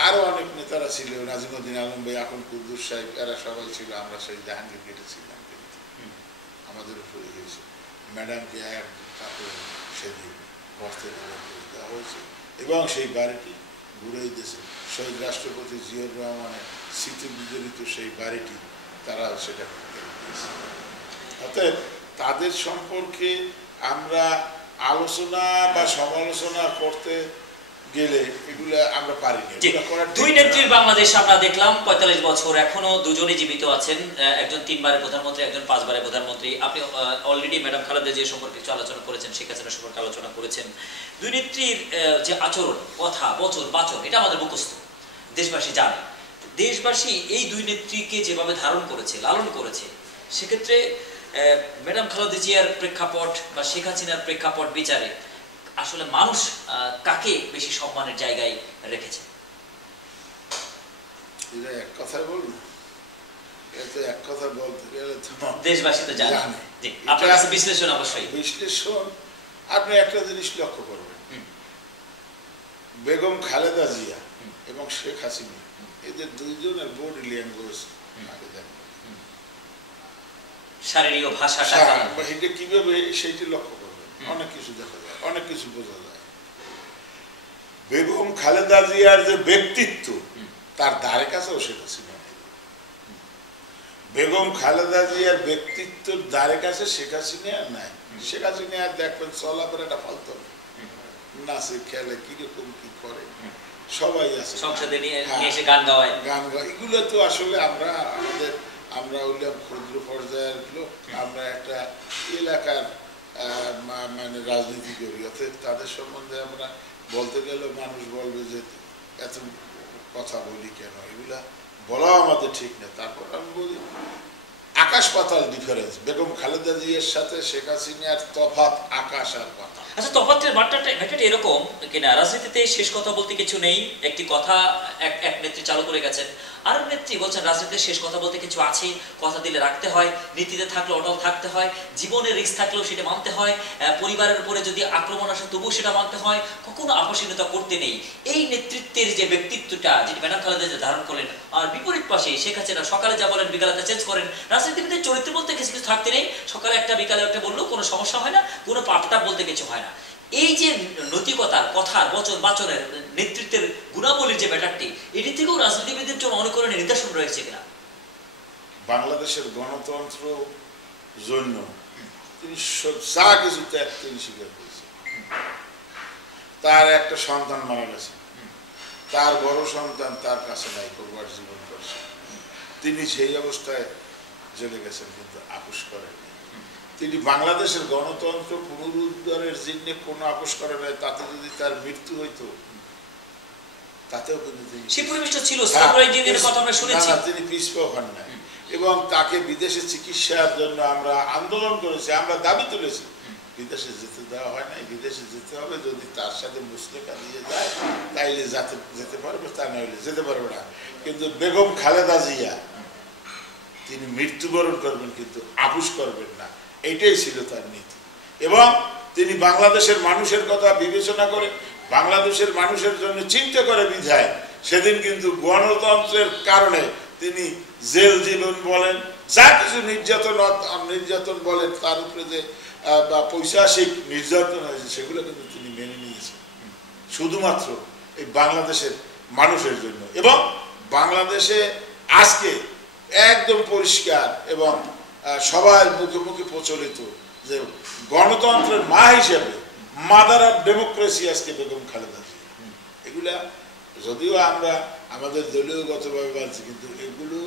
আরো অনেক নেতারা ছিল, নাজিমুদ্দিন আলম ভাই, এখন কুদ্দুস সাহেব, এরা সবাই ছিল। আমরা সেই জাহাঙ্গীর কেটেছিলাম, আমাদের উপরে হয়েছে ম্যাডামকে তাকে সেদিন বস্তে দেওয়া হয়েছে এবং সেই বাড়িটি ঘুরেই দিয়েছে শহীদ রাষ্ট্রপতি জিয়াউর রহমানের স্মৃতি বিজড়িত সেই বাড়িটি তারা সেটা দিয়েছে। অতএব তাদের সম্পর্কে আমরা আলোচনা বা সমালোচনা করতে গেলে এগুলো আমরা পারি না। দুই নেত্রীর বাংলাদেশ আমরা দেখলাম ৪৫ বছর, এখনো দুজনেই জীবিত আছেন, একজন ৩ বারের প্রধানমন্ত্রী, একজন ৫ বারের প্রধানমন্ত্রী। আপনি অলরেডি ম্যাডাম খালেদা জিয়া সম্পর্কে কিছু আলোচনা করেছেন, শেখ হাসিনা সম্পর্কে আলোচনা করেছেন। দুই নেত্রীর যে আচরণ, কথা, বচন, বাচন, এটা আমাদের মুখস্থ, দেশবাসী জানে। দেশবাসী এই দুই নেত্রীকে যেভাবে ধারণ করেছে, লালন করেছে, সেক্ষেত্রে ম্যাডাম খালেদা জিয়ার প্রেক্ষাপট বা শেখ হাসিনার প্রেক্ষাপট বিচারে আসলে মানুষ কাকে বেশি সম্মানের জায়গায় রেখেছে? এক কথায় বলুন, এতে এক কথা বলতে গেলে দেশবাসী তো জানে। আপনার কাছে বিশ্লেষণ, অবশ্যই বিশ্লেষণ। আপনি একটা জিনিস লক্ষ্য করবেন, বেগম খালেদা জিয়া এবং শেখ হাসিনা, এদের দুইজনের বডি ল্যাঙ্গুয়েজ আগে দেখবেন, শারীরিক ভাষাটা এটা কিভাবে সেইটি লক্ষ্য করবেন। অনেক কিছু দেখা যায়, অনেক কিছু বোঝা যায়। বেগম খালেদা জিয়ার যে ব্যক্তিত্ব, তার ধারে কাছেও শেখ হাসিনা নেই। বেগম খালেদা জিয়ার ব্যক্তিত্বের ধারে কাছে শেখ হাসিনা নাই। শেখ হাসিনা দেখবেন চলাফেরাটা ফালতু, নাচে খেলে, কিরকম কি করে, সবাই আছে, সংসদে নিয়ে এসে গান গাওয়ায়, এগুলো তো আসলে আমরা হইলাম ক্ষুদ্র পর্যায়ের লোক, আমরা একটা এলাকার মানে রাজনীতি করি, অর্থাৎ তাদের সম্বন্ধে আমরা বলতে গেলে মানুষ বলবে যে এত কথা বলি কেন, এগুলা বলাও আমাদের ঠিক না। তারপর আমি বলি আকাশ পাতাল ডিফারেন্স। বেগম খালেদা জিয়ার সাথে শেখ হাসিনার তফাৎ আকাশ আর পাতাল। আচ্ছা, তফাতের ব্যাপারটা এরকম কিনা, রাজনীতিতে শেষ কথা বলতে কিছু নেই, একটি কথা এক নেত্রী চালু করে গেছেন, আর নেত্রী বলছেন রাজনীতিতে শেষ কথা বলতে কিছু আছে, কথা দিলে রাখতে হয়, নীতিতে থাকলে অটল থাকতে হয়, জীবনে রিস্ক থাকলেও সেটা মানতে হয়, পরিবারের উপরে যদি আক্রমণ আসে তবুও সেটা মানতে হয়, কখনো আপোষহীনতা করতে নেই। এই নেতৃত্বের যে ব্যক্তিত্বটা যেটি ম্যাডাম খালেদা জিয়া ধারণ করলেন, আর বিপরীত পাশে শেখ হাসিনা সকালে যা বলেন বিকালে তা চেঞ্জ করেন। রাজনীতিবিদের চরিত্র বলতে কিছু কিছু থাকতে নেই, সকালে একটা বিকালে একটা বললেও কোনো সমস্যা হয় না, কোনো পাপটা বলতে কিছু হয় না। এই যে নৈতিকতার, কথার, বচন, বাচনের, নেতৃত্বের গুণাবলীর যে ব্যাটারটি, এটি থেকেও রাজনীতিবিদের জন্য অনুকরণের নিদর্শন রয়েছে কিনা? বাংলাদেশের গণতন্ত্র জন্য তিনি যা কিছু ত্যাগ তিনি স্বীকার করেছেন। তার একটা সন্তান মারা গেছে, তার বড় সন্তান তার কাছে নাই, করবার জীবন করছে, তিনি সেই অবস্থায় জেলে গেছেন, কিন্তু আপোষ করেন। তিনি বাংলাদেশের গণতন্ত্র পুনরুদ্ধারের জন্য কোনো আপোষ করে নাই। তাতে যদি তার মৃত্যু হইতো, তাতেও কিন্তু তিনি পিছপা হন নাই। এবং তাকে বিদেশে চিকিৎসার জন্য আমরা আন্দোলন করেছি, আমরা দাবি তুলেছি, বিদেশে যেতে দেওয়া হয় নাই। বিদেশে যেতে হবে, যদি তার সাথে মুসলেখা দিয়ে যায় তাইলে যেতে পারবে, তা নইলে যেতে পারবে না। কিন্তু বেগম খালেদা জিয়া তিনি মৃত্যুবরণ করবেন, কিন্তু আপোষ করবেন না, এইটাই ছিল তার নীতি। এবং তিনি বাংলাদেশের মানুষের কথা বিবেচনা করে, বাংলাদেশের মানুষের জন্য চিন্তা করে বিধায় সেদিন কিন্তু গণতন্ত্রের কারণে তিনি জেল জীবন বলেন, যা কিছু নির্যাতন বলেন, তার উপরে যে পৈশাচিক নির্যাতন হয়েছে, সেগুলো কিন্তু তিনি মেনে নিয়েছেন শুধুমাত্র এই বাংলাদেশের মানুষের জন্য। এবং বাংলাদেশে আজকে একদম পরিষ্কার এবং সবার মুখে মুখে প্রচলিত যে গণতন্ত্রের মা হিসেবে, মাদার অফ ডেমোক্রেসি আজকে বেগম খালেদা জিয়া। এগুলা যদিও আমরা আমাদের দলীয়গতভাবে বলছি, কিন্তু এগুলো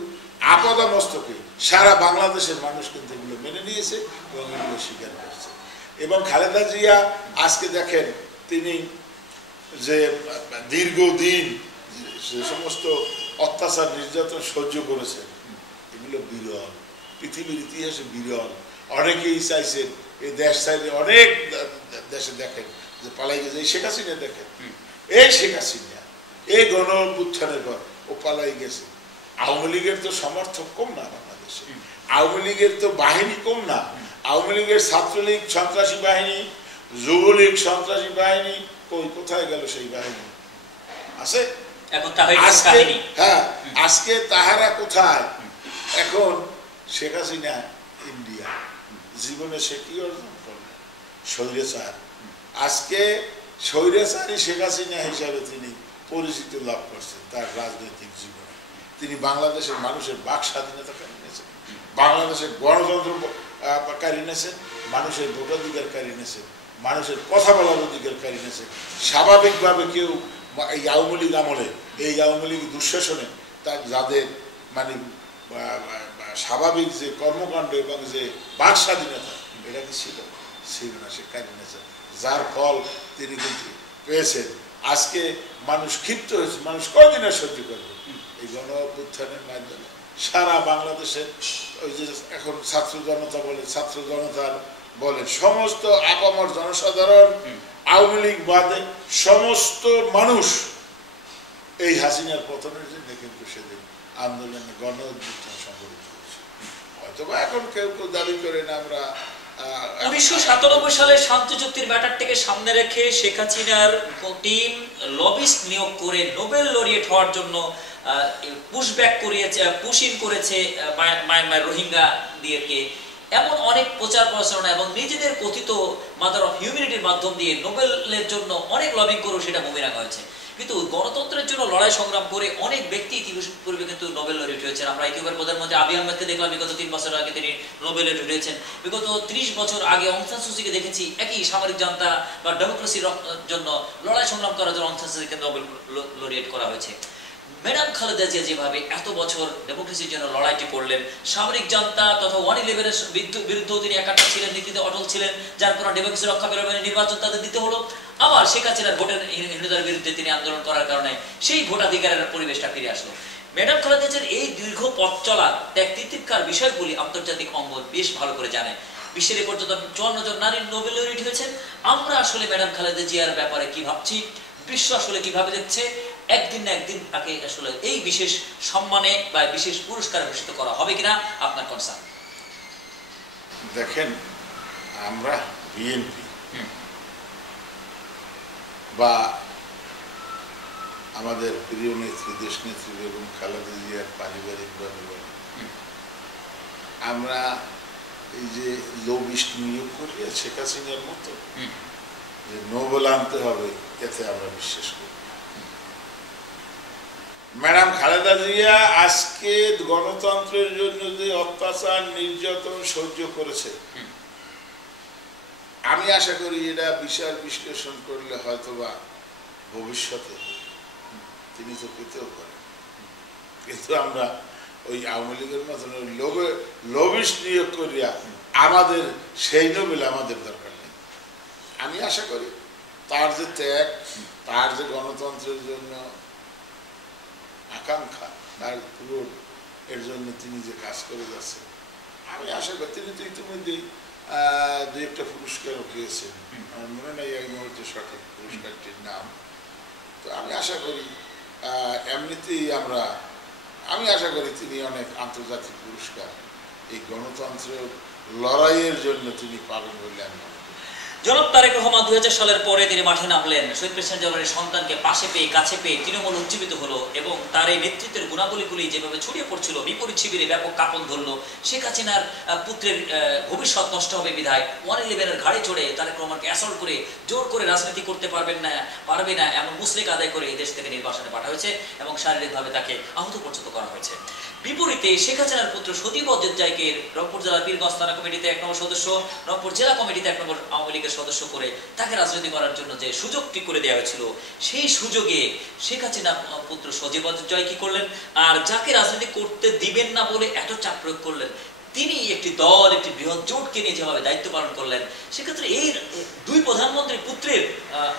আপাদমস্তকে সারা বাংলাদেশের মানুষ কিন্তু এগুলো মেনে নিয়েছে এবং এগুলো স্বীকার করছে। এবং খালেদা জিয়া আজকে দেখেন, তিনি যে দীর্ঘদিন যে সমস্ত অত্যাচার নির্যাতন সহ্য করেছেন, এগুলো বিরল, পৃথিবীর ইতিহাসে বিরল। অনেকেই চাইছেন এই দেশ চাইলে, অনেক দেশে দেখেন যে পালাই গেছে, এই শেখ হাসিনা দেখেন এই শেখ হাসিনা এই গণ অভ্যুত্থানের পর ও পালাই গেছে। আওয়ামী লীগের তো সমর্থক কম না বাংলাদেশে, আওয়ামী লীগের তো বাহিনী কম না। আওয়ামী লীগের ছাত্রলীগ সন্ত্রাসী বাহিনী, যুবলীগ সন্ত্রাসী বাহিনী, কোথায় গেল সেই বাহিনী? আছে আজকে? হ্যাঁ, আজকে তাহারা কোথায়? এখন শেখ হাসিনা ইন্ডিয়া, জীবনে সে কি অর্জন করবে? স্বৈরাচার। আজকে স্বৈরাচারী শেখ হাসিনা হিসাবে তিনি পরিচিতি লাভ করছেন তার রাজনৈতিক জীবনে। তিনি বাংলাদেশের মানুষের বাক স্বাধীনতা কাড়ি নিয়েছেন, বাংলাদেশের গণতন্ত্র কাড়ি নিয়েছেন, মানুষের ভোটাধিকার কাড়ি নিয়েছেন, মানুষের কথা বলার অধিকার কাড়ি নিয়েছেন। স্বাভাবিকভাবে কেউ এই আওয়ামী লীগ আমলে, এই আওয়ামী লীগ দুঃশাসনে তার যাদের মানে স্বাভাবিক যে কর্মকাণ্ড এবং যে বাক স্বাধীনতা, এটা কি ছিল? ছিল না, সে কাড়ি নিয়েছেন, যার ফল তিনি কিন্তু পেয়েছেন। আজকে মানুষ ক্ষিপ্ত হয়েছে, মানুষ কয়দিনে সহ্য করবে? এই গণ অভ্যুত্থানের মাধ্যমে সারা বাংলাদেশে ওই যে এখন ছাত্র জনতা বলে, ছাত্র জনতার বলে সমস্ত আপামর জনসাধারণ, আওয়ামী লীগ বাদে সমস্ত মানুষ এই হাসিনার পতনের জন্য কিন্তু সেদিন আন্দোলনে গণ অভ্যুত্থান সংগঠিত হয়েছে। হয়তো বা এখন কেউ কেউ দাবি করেন আমরা 1997 সালে শান্তি চুক্তির ব্যাটারটাকে সামনে রেখে শেখ হাসিনার টিম লবিস্ট নিয়োগ করে নোবেল লরিয়েট হওয়ার জন্য পুশব্যাক করিয়েছে, পুশিং করেছে মায়ানমার রোহিঙ্গাদেরকে। এমন অনেক প্রচার প্রচারণা এবং নিজেদের কথিত মাদার অফ হিউম্যানিটির মাধ্যম দিয়ে নোবেলের জন্য অনেক লবিং করেও সেটা মুভি রাখা হয়েছে। কিন্তু গণতন্ত্রের জন্য লড়াই সংগ্রাম করে অনেক ব্যক্তি ইতিপূর্বে কিন্তু নোবেল লরিয়েট হয়েছেন। আমরা ইতিহাসের প্রধানমন্ত্রী আবি আহমেদকে দেখলাম, বিগত 3 বছর আগে তিনি নোবেল লরিয়েট হয়েছেন। বিগত 30 বছর আগে অং সান সুচিকে দেখেছি একই সামরিক জনতা বা ডেমোক্রেসির জন্য লড়াই সংগ্রাম করার জন্য অং সান সুচিকে নোবেল লরিয়েট করা হয়েছে। ম্যাডাম খালেদা জিয়া যেভাবে এত বছর ডেমোক্রেসির জন্য লড়াইটি করলেন, সামরিক জনতা তথা 111-এর বিরুদ্ধেও তিনি একাত্ম ছিলেন, নীতিতে অটল ছিলেন, যার কারণে ডেমোক্রেসি রক্ষা পেলেন, নির্বাচন তাদের দিতে হলো। আবার শেখ হাসিনার ভোটের বিরুদ্ধে তিনি আন্দোলন করার কারণে সেই ভোটাধিকারের পরিবেশটা ফিরে আসলো। ম্যাডাম খালেদা জিয়ার এই দীর্ঘ পথ চলা ত্যাগ তিতিক্ষার বিষয়গুলি আন্তর্জাতিক অঙ্গন বেশ ভালো করে জানে। বিশ্বের এ পর্যন্ত 54 জন নারীর নোবেল লরিয়েট হয়েছেন। আমরা আসলে ম্যাডাম খালেদা জিয়ার ব্যাপারে কি ভাবছি, বিশ্ব আসলে কিভাবে দেখছে, একদিন না একদিন তাকে আসলে এই বিশেষ সম্মানে বা বিশেষ পুরস্কার ভূষিত করা হবে কিনা আপনার কনসার্ন? দেখেন, আমরা বিএনপি বা আমাদের প্রিয় নেত্রী, দেশ নেত্রী বেগম খালেদা জিয়ার পারিবারিকভাবে বলি, আমরা এই যে লবিস্ট নিয়োগ করি শেখ হাসিনার মতো যে নোবেল আনতে হবে, এতে আমরা বিশ্বাস করি। ম্যাডাম খালেদা জিয়া আজকে গণতন্ত্রের জন্য যে অত্যাচার নির্যাতন সহ্য করেছে, আমি আশা করি এটা বিচার বিশ্লেষণ করলে হয়তোবা ভবিষ্যতে তিনি তো পেতেও পারেন। কিন্তু আমরা ওই আওয়ামী লীগের মতন লবিস্ট নিয়োগ করিয়া আমাদের সেই নোবেল আমাদের দরকার নেই। আমি আশা করি তার যে ত্যাগ, তার যে গণতন্ত্রের জন্য আকাঙ্ক্ষা, তার পূরণ এর জন্য তিনি যে কাজ করে যাচ্ছেন, আমি আশা করি তিনি তো ইতিমধ্যেই 2-1টা পুরস্কারও পেয়েছেন, আমার মনে নেই এই মুহূর্তে সঠিক পুরস্কারটির নাম। তো আমি আশা করি এমনিতেই আমি আশা করি তিনি অনেক আন্তর্জাতিক পুরস্কার এই গণতন্ত্রের লড়াইয়ের জন্য তিনি পাবেন বলে আমি মনে করি। জনাব তারেক রহমান 2000 সালের পরে তিনি মাঠে নামলেন। শহীদ প্রেসিডেন্ট জিয়াউর সন্তানকে পাশে পেয়ে, কাছে পেয়ে তৃণমূল উজ্জীবিত হলো এবং তার এই নেতৃত্বের গুণাবলীগুলি যেভাবে ছড়িয়ে পড়ছিল, বিপরীত শিবিরে ব্যাপক কাঁপন ধরলো। শেখ হাসিনার পুত্রের ভবিষ্যৎ নষ্ট হবে বিধায় 111-এর ঘাড়ে চড়ে তারেক রহমানকে অ্যাসল্ট করে জোর করে রাজনীতি করতে পারবে না এমন মুসলেক আদায় করে এই দেশ থেকে নির্বাসনে পাঠা হয়েছে এবং শারীরিকভাবে তাকে আহত পর্যন্ত করা হয়েছে। বিপরীতে শেখ হাসিনার পুত্র সজীব জায়কে রংপুর জেলার পীরগঞ্জ থানা কমিটিতে 1 নম্বর সদস্য, রংপুর জেলা কমিটিতে 1 নম্বর আওয়ামী লীগের সদস্য করে তাকে রাজনীতি করার জন্য যে সুযোগটি করে দেওয়া হয়েছিল, সেই সুযোগে শেখ হাসিনা পুত্র সজীব জয় কি করলেন, আর যাকে রাজনীতি করতে দিবেন না বলে এত চাপ প্রয়োগ করলেন, তিনি একটি দল, একটি বৃহৎ জোটকে নিয়ে যেভাবে দায়িত্ব পালন করলেন, সেক্ষেত্রে এই 2 প্রধানমন্ত্রীর পুত্রের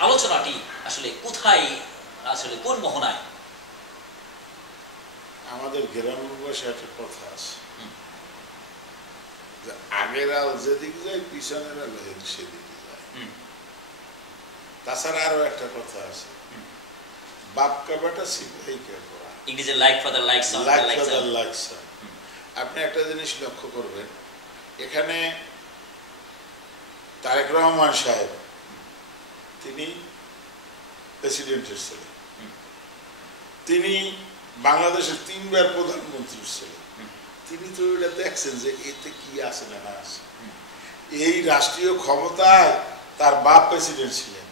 আলোচনাটি আসলে কোথায়, আসলে কোন মোহনায়? আমাদের গ্রামের বয়সে একটা কথা আছে যে আগের আল যেদিকে যায় পিছনের আল সেদিকে যায়। তাছাড়া আরো একটা কথা আছে বাপ কা বেটা সিপাহী কে পড়া, ইংরেজি like father like son, like father like son. আপনি একটা জিনিস লক্ষ্য করবেন, এখানে তারেক রহমান সাহেব তিনি প্রেসিডেন্টের ছেলে, তিনি বাংলাদেশের 3 বার প্রধানমন্ত্রীর ছেলে, তিনি তো এটা দেখছেন যে এতে কি আছে না না আছে। এই রাষ্ট্রীয় ক্ষমতায় তার বাপ প্রেসিডেন্ট ছিলেন,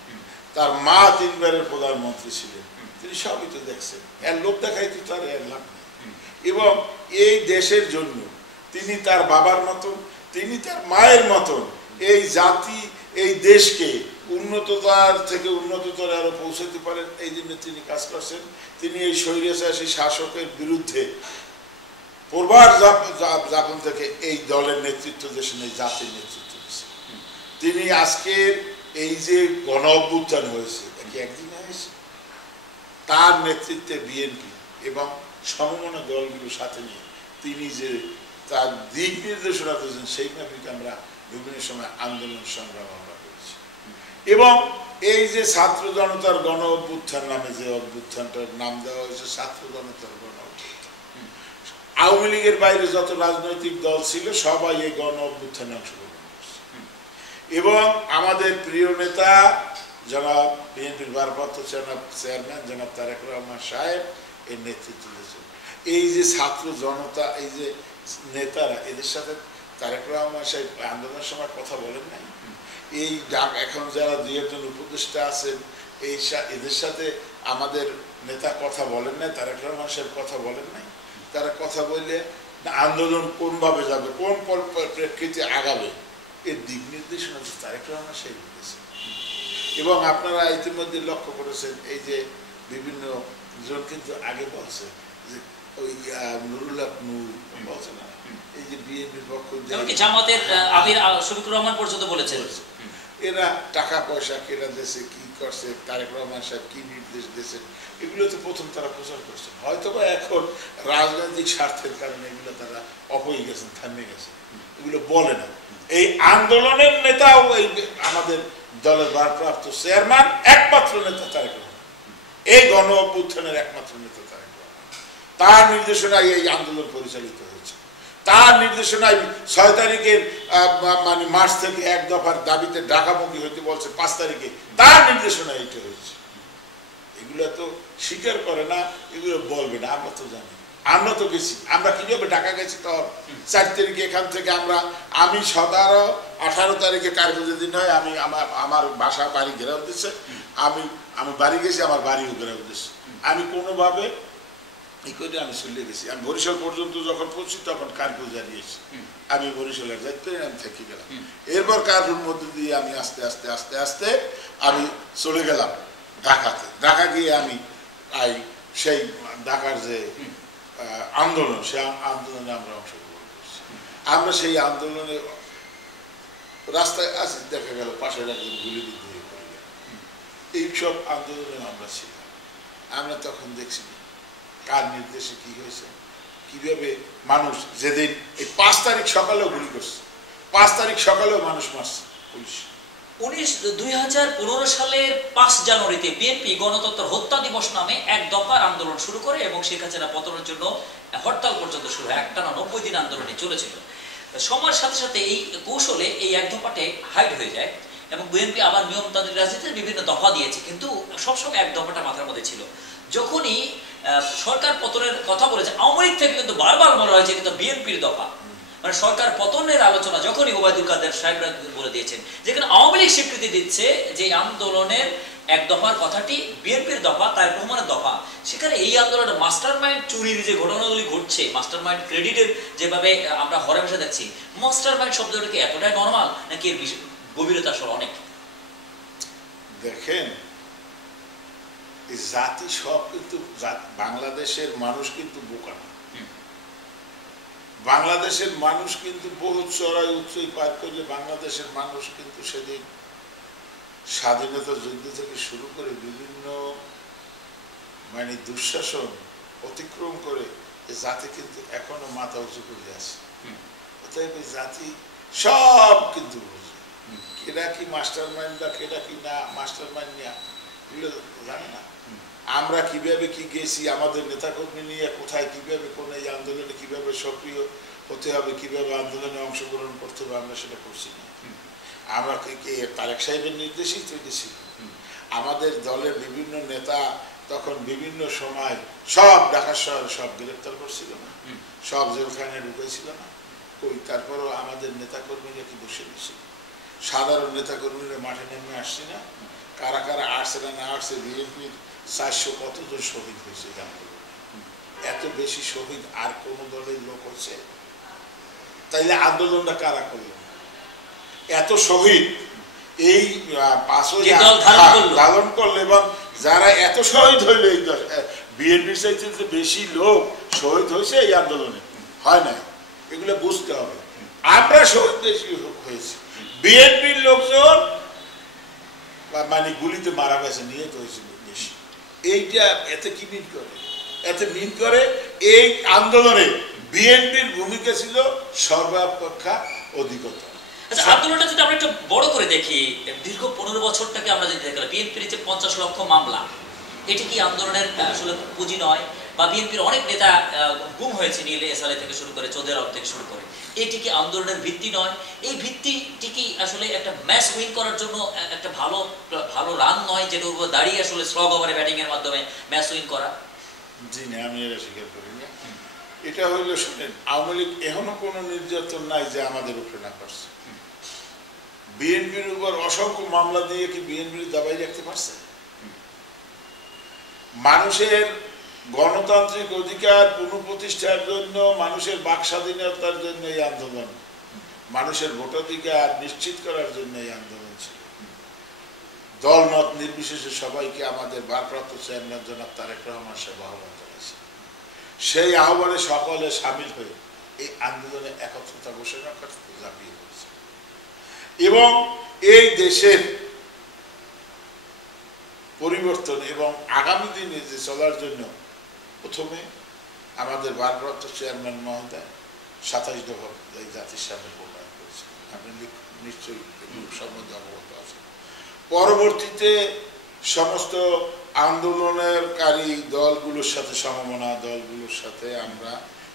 তার মা 3 বারের প্রধানমন্ত্রী ছিলেন, তিনি সবই তো দেখছেন। এর লোক দেখাই তো তার এর লাভ নেই। এবং এই দেশের জন্য তিনি তার বাবার মতন, তিনি তার মায়ের মতন এই জাতি এই দেশকে উন্নততার থেকে উন্নততর আরো পৌঁছাতে পারেন, এই জন্য তিনি কাজ করছেন। তিনি এই স্বৈরাচারী শাসকের বিরুদ্ধে পূর্বার যাপন থেকে এই দলের নেতৃত্ব দিয়েছেন, এই জাতির নেতৃত্ব দিয়েছেন। তিনি আজকের এই যে গণ অভ্যুত্থান হয়েছে, একদিনে হয়েছে, তার নেতৃত্বে বিএনপি এবং সমমনা দলগুলোর সাথে নিয়ে তিনি যে তার দিক নির্দেশনা দিয়েছেন, সেই মাফিক আমরা বিভিন্ন সময় আন্দোলন সংগ্রাম আমরা করেছি। এবং এই যে ছাত্র জনতার গণ অভ্যুত্থান নামে যে অভ্যুত্থানটার নাম দেওয়া হয়েছে ছাত্র জনতার গণ অভ্যুত্থান, আওয়ামী লীগের বাইরে যত রাজনৈতিক দল ছিল সবাই এই গণ অভ্যুত্থানে অংশগ্রহণ করছে। এবং আমাদের প্রিয় নেতা জনাব বিএনপির ভারপ্রাপ্ত চেয়ারম্যান জনাব তারেক রহমান সাহেব এর নেতৃত্ব দিয়েছেন। এই যে ছাত্র জনতা, এই যে নেতারা, এদের সাথে তারেক রহমান সাহেব আন্দোলনের সময় কথা বলেন নাই? এই এখন যারা 2-1 উপদেষ্টা আছেন, এই এদের সাথে আমাদের নেতা কথা বলেন নাই? তারেক রহমান সাহেব কথা বলেন নাই? তারা কথা বললে আন্দোলন কোনভাবে যাবে, কোন প্রেক্ষিতে আগাবে, এর দিক নির্দেশনা তারেক রহমান সাহেব দিয়েছেন। এবং আপনারা ইতিমধ্যে লক্ষ্য করেছেন, এই যে বিভিন্ন জন কিন্তু আগে বলছে যে ওই নুরুল হক নূর বলছে না, এই যে বিএনপির পক্ষ জামাতের আমির শফিকুর রহমান পর্যন্ত বলেছেন, এরা টাকা পয়সা কেনা দেশে কি করছে, তারেক রহমান সাহেব কি নির্দেশ দিয়েছেন, এগুলো তো প্রথম তারা প্রচার করছেন। হয়তো বা এখন রাজনৈতিক স্বার্থের কারণে এগুলো তারা অপয়ে গেছেন, থামিয়ে গেছেন, এগুলো বলে না। এই আন্দোলনের নেতাও এই আমাদের দলের ভারপ্রাপ্ত চেয়ারম্যান, একমাত্র নেতা তারেক রহমান, এই গণ অভ্যুত্থানের একমাত্র নেতা তারেক রহমান। তার নির্দেশনায় এই আন্দোলন পরিচালিত হয়েছে, তার নির্দেশনায় 6 তারিখের মানে মার্চ থেকে 1 দফার দাবিতে ঢাকামুখী হইতে বলছে 5 তারিখে, তার নির্দেশনায় এটা হয়েছে। এগুলো তো স্বীকার করে না, এগুলো বলবে না। আমরা তো জানি, আমরা তো গেছি, আমরা কিভাবে ঢাকা গেছি। তো 4 তারিখে এখান থেকে আমি 18 তারিখে কার্যদিন দিন হয়, আমি আমার বাসা বাড়ি ঘেরাও দিচ্ছে, আমি বাড়ি গেছি, আমার বাড়িও ঘেরাও দিচ্ছে। আমি কোনোভাবে এই করে আমি চলে গেছি। আমি বরিশাল পর্যন্ত যখন পৌঁছি তখন কার্ফিউ জানিয়েছি, আমি বরিশালের যাইতে আমি থেকে গেলাম। এরপর কার্ফিউর মধ্যে দিয়ে আমি আস্তে আস্তে আস্তে আস্তে আমি চলে গেলাম ঢাকাতে। ঢাকা গিয়ে আমি সেই ঢাকার যে আন্দোলন, সেই আন্দোলনে আমরা অংশগ্রহণ করছি। আমরা সেই আন্দোলনে রাস্তায় আসি, দেখা গেল পাশের একজন গুলিবিদ্ধ হয়ে পড়ে গেল। এইসব আন্দোলনে আমরা ছিলাম। আমরা তখন দেখছি কার নির্দেশে কি হয়েছে, কিভাবে মানুষ যেদিন এই 5 তারিখ সকালেও গুলি করছে, 5 তারিখ সকালেও মানুষ মারছে পুলিশ। 2015 সালের 5 জানুয়ারিতে বিএনপি গণতন্ত্র হত্যা দিবস নামে 1 দফার আন্দোলন শুরু করে এবং শেখ হাসিনা পতনের জন্য হরতাল পর্যন্ত শুরু হয়। একটানা 90 দিন আন্দোলনে চলেছিল। সময়ের সাথে সাথে এই কৌশলে এই 1 দফাতে হাইড হয়ে যায় এবং বিএনপি আবার নিয়মতান্ত্রিক রাজনীতিতে বিভিন্ন দফা দিয়েছে, কিন্তু সবসময় 1 দফাটা মাথার মধ্যে ছিল। যখনই সরকার পতনের কথা বলেছে, আওয়ামী লীগ থেকে কিন্তু বারবার বলা হয়েছে কিন্তু বিএনপির দফা, মানে সরকার পতনের আলোচনা যখনই ওবায়দুল কাদের সাহেবরা বলে দিয়েছেন, যেখানে আওয়ামী লীগ স্বীকৃতি দিচ্ছে যে আন্দোলনের 1 দফার কথাটি বিএনপির দফা, তারেক রহমানের দফা, সেখানে এই আন্দোলনের মাস্টার মাইন্ড চুরির যে ঘটনাগুলি ঘটছে, মাস্টার মাইন্ড ক্রেডিটের যেভাবে আমরা হরহামেশা দেখছি, মাস্টার মাইন্ড শব্দটা কি এতটাই নর্মাল নাকি এর গভীরতা আসলে অনেক? দেখেন, এই জাতি সব কিন্তু বাংলাদেশের মানুষ কিন্তু বোকা না। বাংলাদেশের মানুষ কিন্তু বহুত চড়াই উচ্চই পার করলে বাংলাদেশের মানুষ কিন্তু সেদিন স্বাধীনতা যুদ্ধ থেকে শুরু করে বিভিন্ন মানে দুঃশাসন অতিক্রম করে এই জাতি কিন্তু এখনো মাথা উঁচু করে আছে। অতএব এই জাতি সব কিন্তু বুঝে, কেডা কি মাস্টার মাইন্ড বা কেডা কি না মাস্টার মাইন্ড নিয়ে এগুলো জানে না। আমরা কিভাবে কি গেছি, আমাদের নেতাকর্মী নিয়ে কোথায় কিভাবে কোন এই আন্দোলনে কিভাবে সক্রিয় হতে হবে, কিভাবে আন্দোলনে অংশগ্রহণ করতে হবে, আমরা সেটা করছি না। আমরা তারেক সাহেবের নির্দেশেই তো গেছি। আমাদের দলের বিভিন্ন নেতা তখন বিভিন্ন সময় সব ঢাকা শহরে সব গ্রেপ্তার করছিল না, সব জেলখানায় ঢুকেছিল না, কই তারপরও আমাদের নেতাকর্মীরা কি বসে নিয়েছিল? সাধারণ নেতাকর্মীরা মাঠে নেমে আসছে না? কারা কারা আসছে না না আসছে? বিএনপির 400 কতজন শহীদ হয়েছে জানতে, এত বেশি শহীদ আর কোন দলের লোক হচ্ছে? তাইলে আন্দোলনটা কারা করল? এত শহীদ এই 5 ধারণ করলো, এবং যারা এত শহীদ হইল, এই বিএনপির চাইতে বেশি লোক শহীদ হয়েছে এই আন্দোলনে, হয় নাই? এগুলো বুঝতে হবে। আমরা শহীদ বেশি হয়েছি, বিএনপির লোকজন মানে গুলিতে মারা গেছে, নিহত হয়েছিল বেশি। এইটা এতে কি মিন করে? এতে মিন করে এই আন্দোলনে বিএনপির ভূমিকা ছিল সর্বাপেক্ষা অধিকতর। আচ্ছা, আন্দোলনটা যদি আমরা একটু বড় করে দেখি, দীর্ঘ 15 বছরটাকে আমরা যদি দেখলাম, বিএনপির যে 50 লক্ষ মামলা, এটি কি আন্দোলনের আসলে পুঁজি নয়? বা বিএনপির অনেক নেতা গুম হয়েছে, নীলে এসআলএ থেকে শুরু করে চৌধুরী আলম থেকে শুরু করে, এটি কি আন্দোলনের ভিত্তি নয়? এই ভিত্তিটি কি আসলে একটা ম্যাচ উইন করার জন্য একটা ভালো ভালো রান নয়, যেটার উপর দাঁড়িয়ে আসলে স্লগ ওভারে ব্যাটিং এর মাধ্যমে ম্যাচ উইন করা? জি না, আমি এটা স্বীকার করি না। এটা হইল, শুনেন, আওয়ামী লীগ এখনো কোনো নির্যাতন নাই যে আমাদের উপরে না করছে। বিএনপির উপর অসংখ্য মামলা দিয়ে কি বিএনপির দাবাই রাখতে পারছে? মানুষের গণতান্ত্রিক অধিকার পুনঃপ্রতিষ্ঠার জন্য, মানুষের বাক স্বাধীনতার জন্য এই আন্দোলন, মানুষের ভোটাধিকার নিশ্চিত করার জন্য এই আন্দোলন ছিল। দলমত নির্বিশেষে সবাইকে আমাদের ভারপ্রাপ্ত চেয়ারম্যান জনাব তারেক রহমান সাহেব আহ্বান জানিয়েছে। সেই আহ্বানে সকলে সামিল হয়ে এই আন্দোলনে একত্রতা ঘোষণা করতে ঝাঁপিয়ে পড়েছে, এবং এই দেশের পরিবর্তন এবং আগামী দিনে যে চলার জন্য প্রথমে আমাদের ভারপ্রাপ্ত চেয়ারম্যান মহোদয় 27 দফা জাতির সামনে প্রণয়ন করেছেন। আপনি নিশ্চয়ই সম্বন্ধে অবগত আছেন। পরবর্তীতে সমস্ত আন্দোলনকারী দলগুলোর সাথে, সমমনা দলগুলোর সাথে আমরা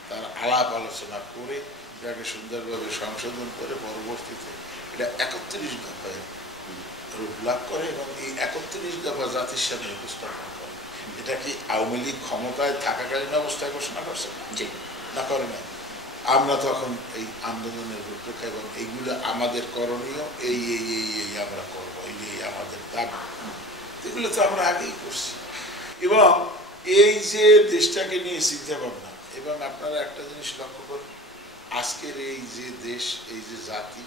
তার আলাপ আলোচনা করে এটাকে সুন্দরভাবে সংশোধন করে পরবর্তীতে এটা 31 দফায় রূপ লাভ করে, এবং এই 31 দফা জাতির সামনে উপস্থাপন করে। এটা কি আওয়ামী লীগ ক্ষমতায় থাকাকালীন অবস্থায় ঘোষণা করছে না করে না? আমরা তখন এই আন্দোলনের রূপরেখা এবং এইগুলো আমাদের করণীয়, এই এই এই এই আমরা করবো, এই এই আমাদের দাবি, এগুলো তো আমরা আগেই করছি। এবং এই যে দেশটাকে নিয়ে চিন্তা ভাবনা, এবং আপনারা একটা জিনিস লক্ষ্য করুন, আজকের এই যে দেশ, এই যে জাতি,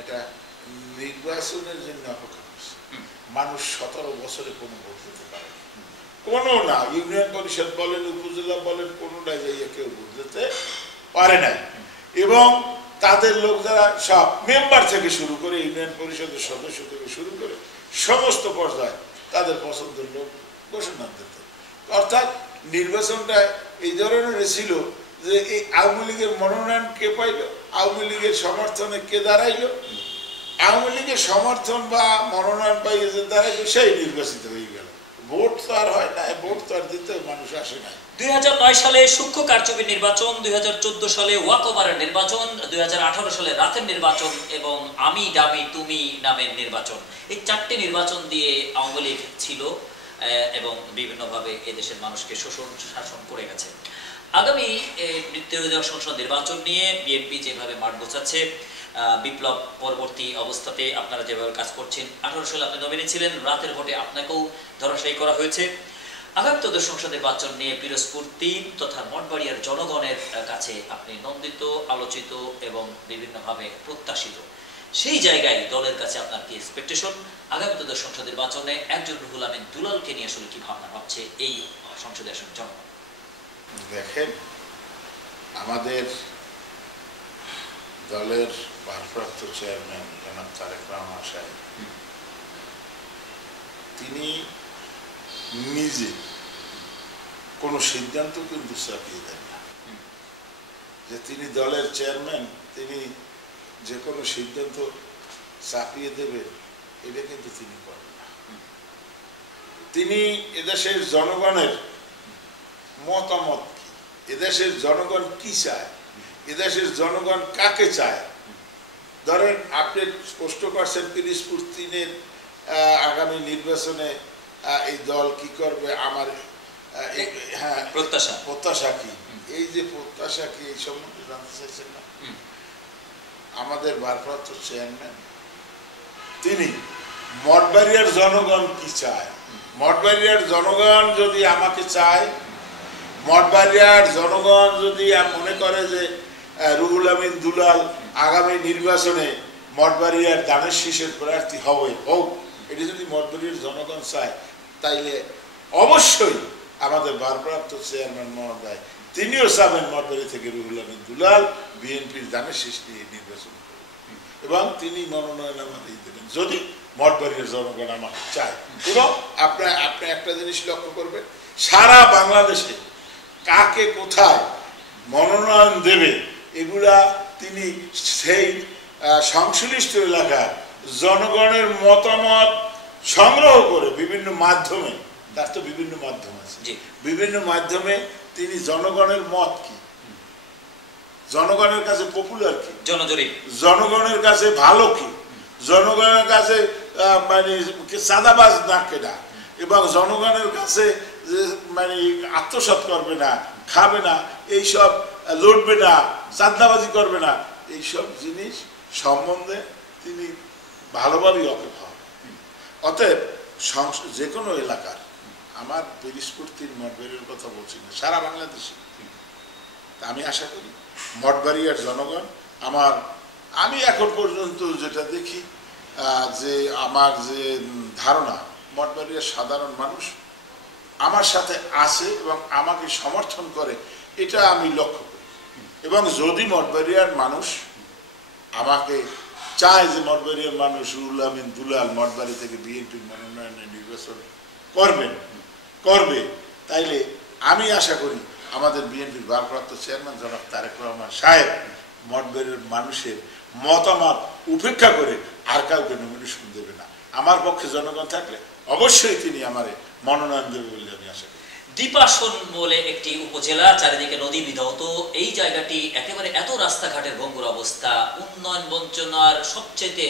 এটা নির্বাচনের জন্য অপেক্ষা করছে। মানুষ 17 বছরে কোনো ভোট দিতে পারে না, কোনো না, ইউনিয়ন পরিষদ বলেন, উপজেলা বলেন, কোনোটাই যাইয়া কেউ ভোট দিতে পারে নাই। এবং তাদের লোক যারা সব মেম্বার থেকে শুরু করে, ইউনিয়ন পরিষদের সদস্য থেকে শুরু করে সমস্ত পর্যায়ে তাদের পছন্দের লোক ঘোষণা দিতে। অর্থাৎ নির্বাচনটা এই ধরনের ছিল যে এই আওয়ামী লীগের মনোনয়ন কে পাইল, আওয়ামী লীগের সমর্থনে কে দাঁড়াইল, আওয়ামী লীগের সমর্থন বা মনোনয়ন পাইয়ে যে দাঁড়াইল সেই নির্বাচিত হয়ে গেল। ভোট তো আর হয় না, ভোট তো আর দিতে মানুষ আসে না। 2009 সালে সূক্ষ্ম কারচুপির নির্বাচন, 2014 সালে ওয়াকওভারের নির্বাচন, 2018 সালে রাতের নির্বাচন, এবং আমি ডামি তুমি নামের নির্বাচন, এই 4টি নির্বাচন দিয়ে আওয়ামী লীগ ছিল এবং বিভিন্নভাবে এদেশের মানুষকে শোষণ শাসন করে গেছে। আগামী ত্রয়োদশ সংসদ নির্বাচন নিয়ে বিএনপি যেভাবে মাঠ গোছাচ্ছে, বিপ্লব পরবর্তী অবস্থাতে আপনারা যেভাবে কাজ করছেন, 18 সালে আপনি নমিনি ছিলেন, রাতের ভোটে আপনাকেও ধরাশায়ী করা হয়েছে। আগামী ত্রয়োদশ সংসদ নির্বাচন নিয়ে পিরোজপুর 3 তথা মঠবাড়িয়ার জনগণের কাছে আপনি নন্দিত, আলোচিত এবং বিভিন্নভাবে প্রত্যাশিত। সেই জায়গায় দলের কাছে আপনার কি এক্সপেকটেশন? আগামী ত্রয়োদশ সংসদ নির্বাচনে একজন রুহুল আমিন দুলালকে নিয়ে আসলে কি ভাবনা ভাবছে এই সংসদে আসলে জনগণ? দেখেন, আমাদের দলের ভারপ্রাপ্ত চেয়ারম্যান জনাব তারেক রহমান সাহেব, তিনি নিজে কোনো সিদ্ধান্ত কিন্তু চাপিয়ে দেন না। যে তিনি দলের চেয়ারম্যান, তিনি যে কোনো সিদ্ধান্ত চাপিয়ে দেবেন, এটা কিন্তু তিনি করেন না। তিনি এদেশের জনগণের মতামত কি, এদেশের জনগণ কি চায়, এদেশের জনগণ কাকে চায়। ধরেন আপনি স্পষ্ট করছেন পিরিজপুর 3-এর আগামী নির্বাচনে এই দল কি করবে, আমার হ্যাঁ প্রত্যাশা কি, এই যে প্রত্যাশা কি এই সম্বন্ধে জানতে চাইছেন না। আমাদের ভারপ্রাপ্ত চেয়ারম্যান তিনি মঠবাড়িয়ার জনগণ কি চায়, মঠবাড়িয়ার জনগণ যদি আমাকে চায়, মঠবাড়িয়ার জনগণ যদি মনে করে যে রুহুল আমিন দুলাল আগামী নির্বাচনে মঠবাড়িয়ার দানের শীষের প্রার্থী হবে, হোক, এটি যদি মঠবাড়িয়ার জনগণ চায়, তাইলে অবশ্যই আমাদের ভারপ্রাপ্ত চেয়ারম্যান মহোদয় তিনিও চাবেন মঠবাড়ি থেকে রুহুল আমিন দুলাল বিএনপির দানের শীষ নিয়ে নির্বাচন করবেন এবং তিনি মনোনয়ন আমাদের দেবেন যদি মঠবাড়িয়ার জনগণ আমাকে চায়। এবং আপনি একটা জিনিস লক্ষ্য করবেন, সারা বাংলাদেশে কাকে কোথায় মনোনয়ন দেবে এগুলা তিনি সেই সংশ্লিষ্ট এলাকার জনগণের মতামত সংগ্রহ করে বিভিন্ন মাধ্যমে, তার তো বিভিন্ন মাধ্যম আছে, বিভিন্ন মাধ্যমে তিনি জনগণের মত কি, জনগণের কাছে পপুলার কি, জনগণের কাছে ভালো কি, জনগণের কাছে মানে চাঁদাবাজ না কেনা এবং জনগণের কাছে মানে আত্মসাৎ করবে না, খাবে না, এইসব লুটবে না, চাঁদাবাজি করবে না, এইসব জিনিস সম্বন্ধে তিনি ভালোভাবেই অপেক্ষা হন। অতএব যে কোনো এলাকার, আমার পিরিজপুর 3 মঠবাড়িয়ার কথা বলছি না, সারা বাংলাদেশে আমি আশা করি মঠবাড়িয়ার জনগণ আমি এখন পর্যন্ত যেটা দেখি যে আমার যে ধারণা, মঠবাড়িয়ার সাধারণ মানুষ আমার সাথে আছে এবং আমাকে সমর্থন করে, এটা আমি লক্ষ্য করি। এবং যদি মঠবাড়িয়ার মানুষ আমাকে চায় যে মঠবাড়িয়ার মানুষ রুহুল আমিন দুলাল মঠবাড়ি থেকে বিএনপির মনোনয়নে নির্বাচন করবে, তাইলে আমি আশা করি আমাদের বিএনপির ভারপ্রাপ্ত চেয়ারম্যান জনাব তারেক রহমান সাহেব মঠবাড়িয়ার মানুষের মতামত উপেক্ষা করে আর কাউকে নমিনেশন দেবে না। আমার পক্ষে জনগণ থাকলে অবশ্যই তিনি আমার মনোনয়ন দেবে বলে আমি আশা করি। দ্বীপাসন বলে একটি উপজেলা, চারিদিকে নদী বিধৌত, এই জায়গাটি একেবারে এত রাস্তাঘাটের ভঙ্গুর অবস্থা, উন্নয়ন বঞ্চনার সবচেয়ে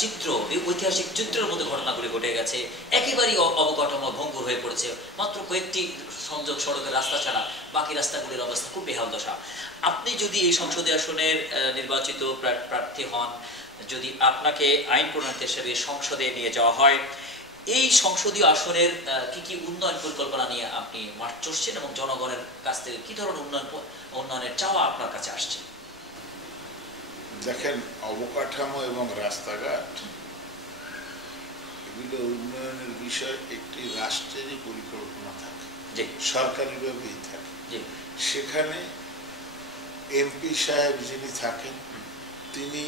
চিত্র, ঐতিহাসিক চিত্রের মধ্যে ঘটনাগুলি ঘটে গেছে, একেবারেই অবকাঠামো ভঙ্গুর হয়ে পড়েছে, মাত্র কয়েকটি সংযোগ সড়কের রাস্তা ছাড়া বাকি রাস্তাগুলির অবস্থা খুব বেহাল দশা। আপনি যদি এই সংসদীয় আসনের নির্বাচিত প্রার্থী হন, যদি আপনাকে আইন প্রণয়ন হিসেবে সংসদে নিয়ে যাওয়া হয়, এই সংসদীয় আসনের কি কি উন্নয়ন পরিকল্পনা নিয়ে আপনি মাঠ চষছেন এবং জনগণের কাছ থেকে কি ধরনের উন্নয়নের চাওয়া আপনার কাছে আসছে? দেখেন, অবকাঠামো এবং রাস্তাঘাট এগুলো উন্নয়নের বিষয় একটি রাষ্ট্রেরই পরিকল্পনা থাকে, সরকারিভাবেই থাকে। সেখানে এমপি সাহেব যিনি থাকেন তিনি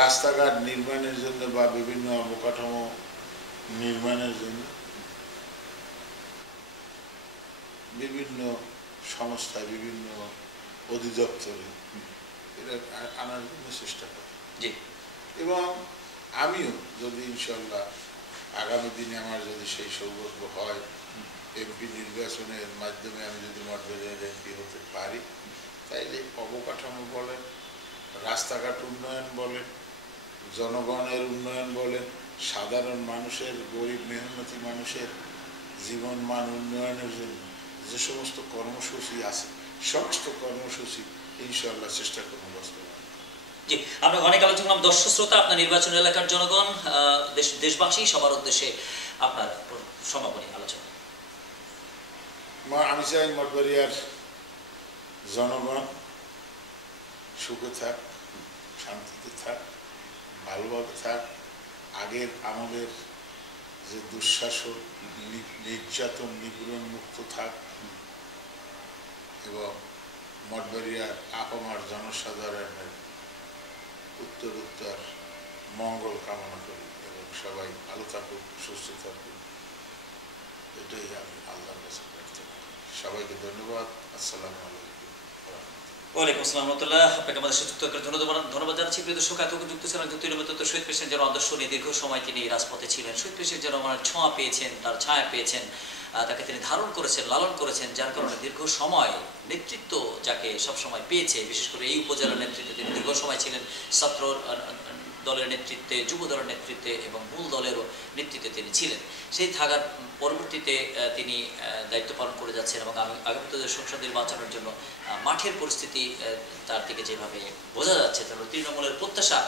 রাস্তাঘাট নির্মাণের জন্য বা বিভিন্ন অবকাঠামো নির্মাণের জন্য বিভিন্ন সংস্থায়, বিভিন্ন অধিদপ্তরে এটা আনার জন্য চেষ্টা করি। এবং আমিও যদি ইনশাল্লাহ আগামী দিনে আমার যদি সেই সৌভাগ্য হয়, এমপি নির্বাচনের মাধ্যমে আমি যদি মঠবাড়িয়ার এমপি হতে পারি, তাইলে অবকাঠামো বলেন, রাস্তাঘাট উন্নয়ন বলেন, জনগণের উন্নয়ন বলেন, সাধারণ মানুষের, গরিব মেহনতি মানুষের জীবন মান উন্নয়নের জন্য যে সমস্ত কর্মসূচি আছে, সমস্ত কর্মসূচি ইনশাআল্লাহ চেষ্টা করবো বাস্তবায়ন। জি, আমরা অনেক আলোচনা করলাম। দর্শক শ্রোতা, আপনার নির্বাচন এলাকার জনগণ, দেশবাসী সবার উদ্দেশ্যে আপনার সমাপনী আলোচনা। আমি চাই মঠবাড়িয়ার জনগণ সুখে থাক, শান্তিতে থাক, ভালোভাবে থাক, আগের আমাদের যে দুঃশাসন, নির্যাতন, নিপীড়ন মুক্ত থাক এবং মঠবাড়িয়ার আপামার জনসাধারণের উত্তর মঙ্গল কামনা করি এবং সবাই ভালো থাকুক, সুস্থ থাকুক, এটাই আমি আল্লাহর কাছে প্রার্থনা করি। সবাইকে ধন্যবাদ। আসসালামু আলাইকুম। ওয়ালাইকুম আসসালাম রহমতুল্লাহ। আপনাকে আমাদের সাথে যুক্ত করার জন্য ধন্যবাদ জানাচ্ছি। প্রিয় দর্শক, এতক্ষণ যুক্ত ছিলেন যুক্ত নিয়মিত শহীদ প্রেসিডেন্ট যেন আদর্শ নিয়ে দীর্ঘ সময় তিনি রাজপথে ছিলেন। শহীদ প্রেসিডেন্ট যেন আমার ছোঁয়া পেয়েছেন, তার ছায়া পেয়েছেন, তাকে তিনি ধারণ করেছেন, লালন করেছেন, যার কারণে দীর্ঘ সময় নেতৃত্ব যাকে সবসময় পেয়েছে, বিশেষ করে এই উপজেলার নেতৃত্বে তিনি দীর্ঘ সময় ছিলেন, ছাত্র দলের নেতৃত্বে, যুব দলের নেতৃত্বে এবং মূল দলেরও নেতৃত্বে তিনি ছিলেন। সেই থাকার পরবর্তীতে তিনি দায়িত্ব পালন করে যাচ্ছেন এবং আগামীতে সংসদ নির্বাচনের জন্য মাঠের পরিস্থিতি তার দিকে যেভাবে বোঝা যাচ্ছে, তাহলে তৃণমূলের প্রত্যাশা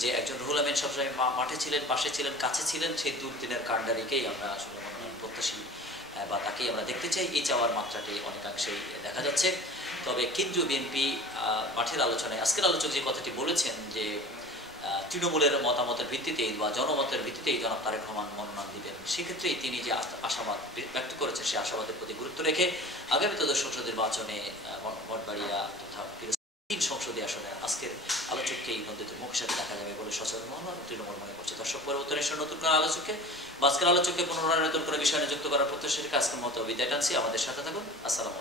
যে একজন রুহুল আমিন সবসময় মাঠে ছিলেন, পাশে ছিলেন, কাছে ছিলেন, সেই দুর্দিনের কাণ্ডারিকেই আমরা আসলে প্রত্যাশী বা তাকেই আমরা দেখতে চাই। এই চাওয়ার মাত্রাটি অনেকাংশেই দেখা যাচ্ছে। তবে কেন্দ্রীয় বিএনপি মাঠের আলোচনায় আজকের আলোচক যে কথাটি বলেছেন যে তৃণমূলের মতামতের ভিত্তিতেই বা জনমতের ভিত্তিতেই জনাব তারেক রহমান মনোনয়ন দিবেন, সেক্ষেত্রেই তিনি যে আশাবাদ ব্যক্ত করেছেন সেই আশাবাদের প্রতি গুরুত্ব রেখে আগামীতে সংসদ নির্বাচনে মঠবাড়িয়া তথা তিন সংসদীয় আসনে আজকের আলোচককেই নন্দিত মুখ হিসাবে দেখা যাবে বলে সচেতন মহল তৃণমূল মনে করছে। দর্শক, পরবর্তী নতুন করে আলোচককে বা আজকের আলোচককে পুনরায় নতুন করে বিষয় নিযুক্ত করার প্রত্যাশা রেখে আজকের মতো বিদায় টানছি। আমাদের সাথে থাকুন। আসসালামু আলাইকুম।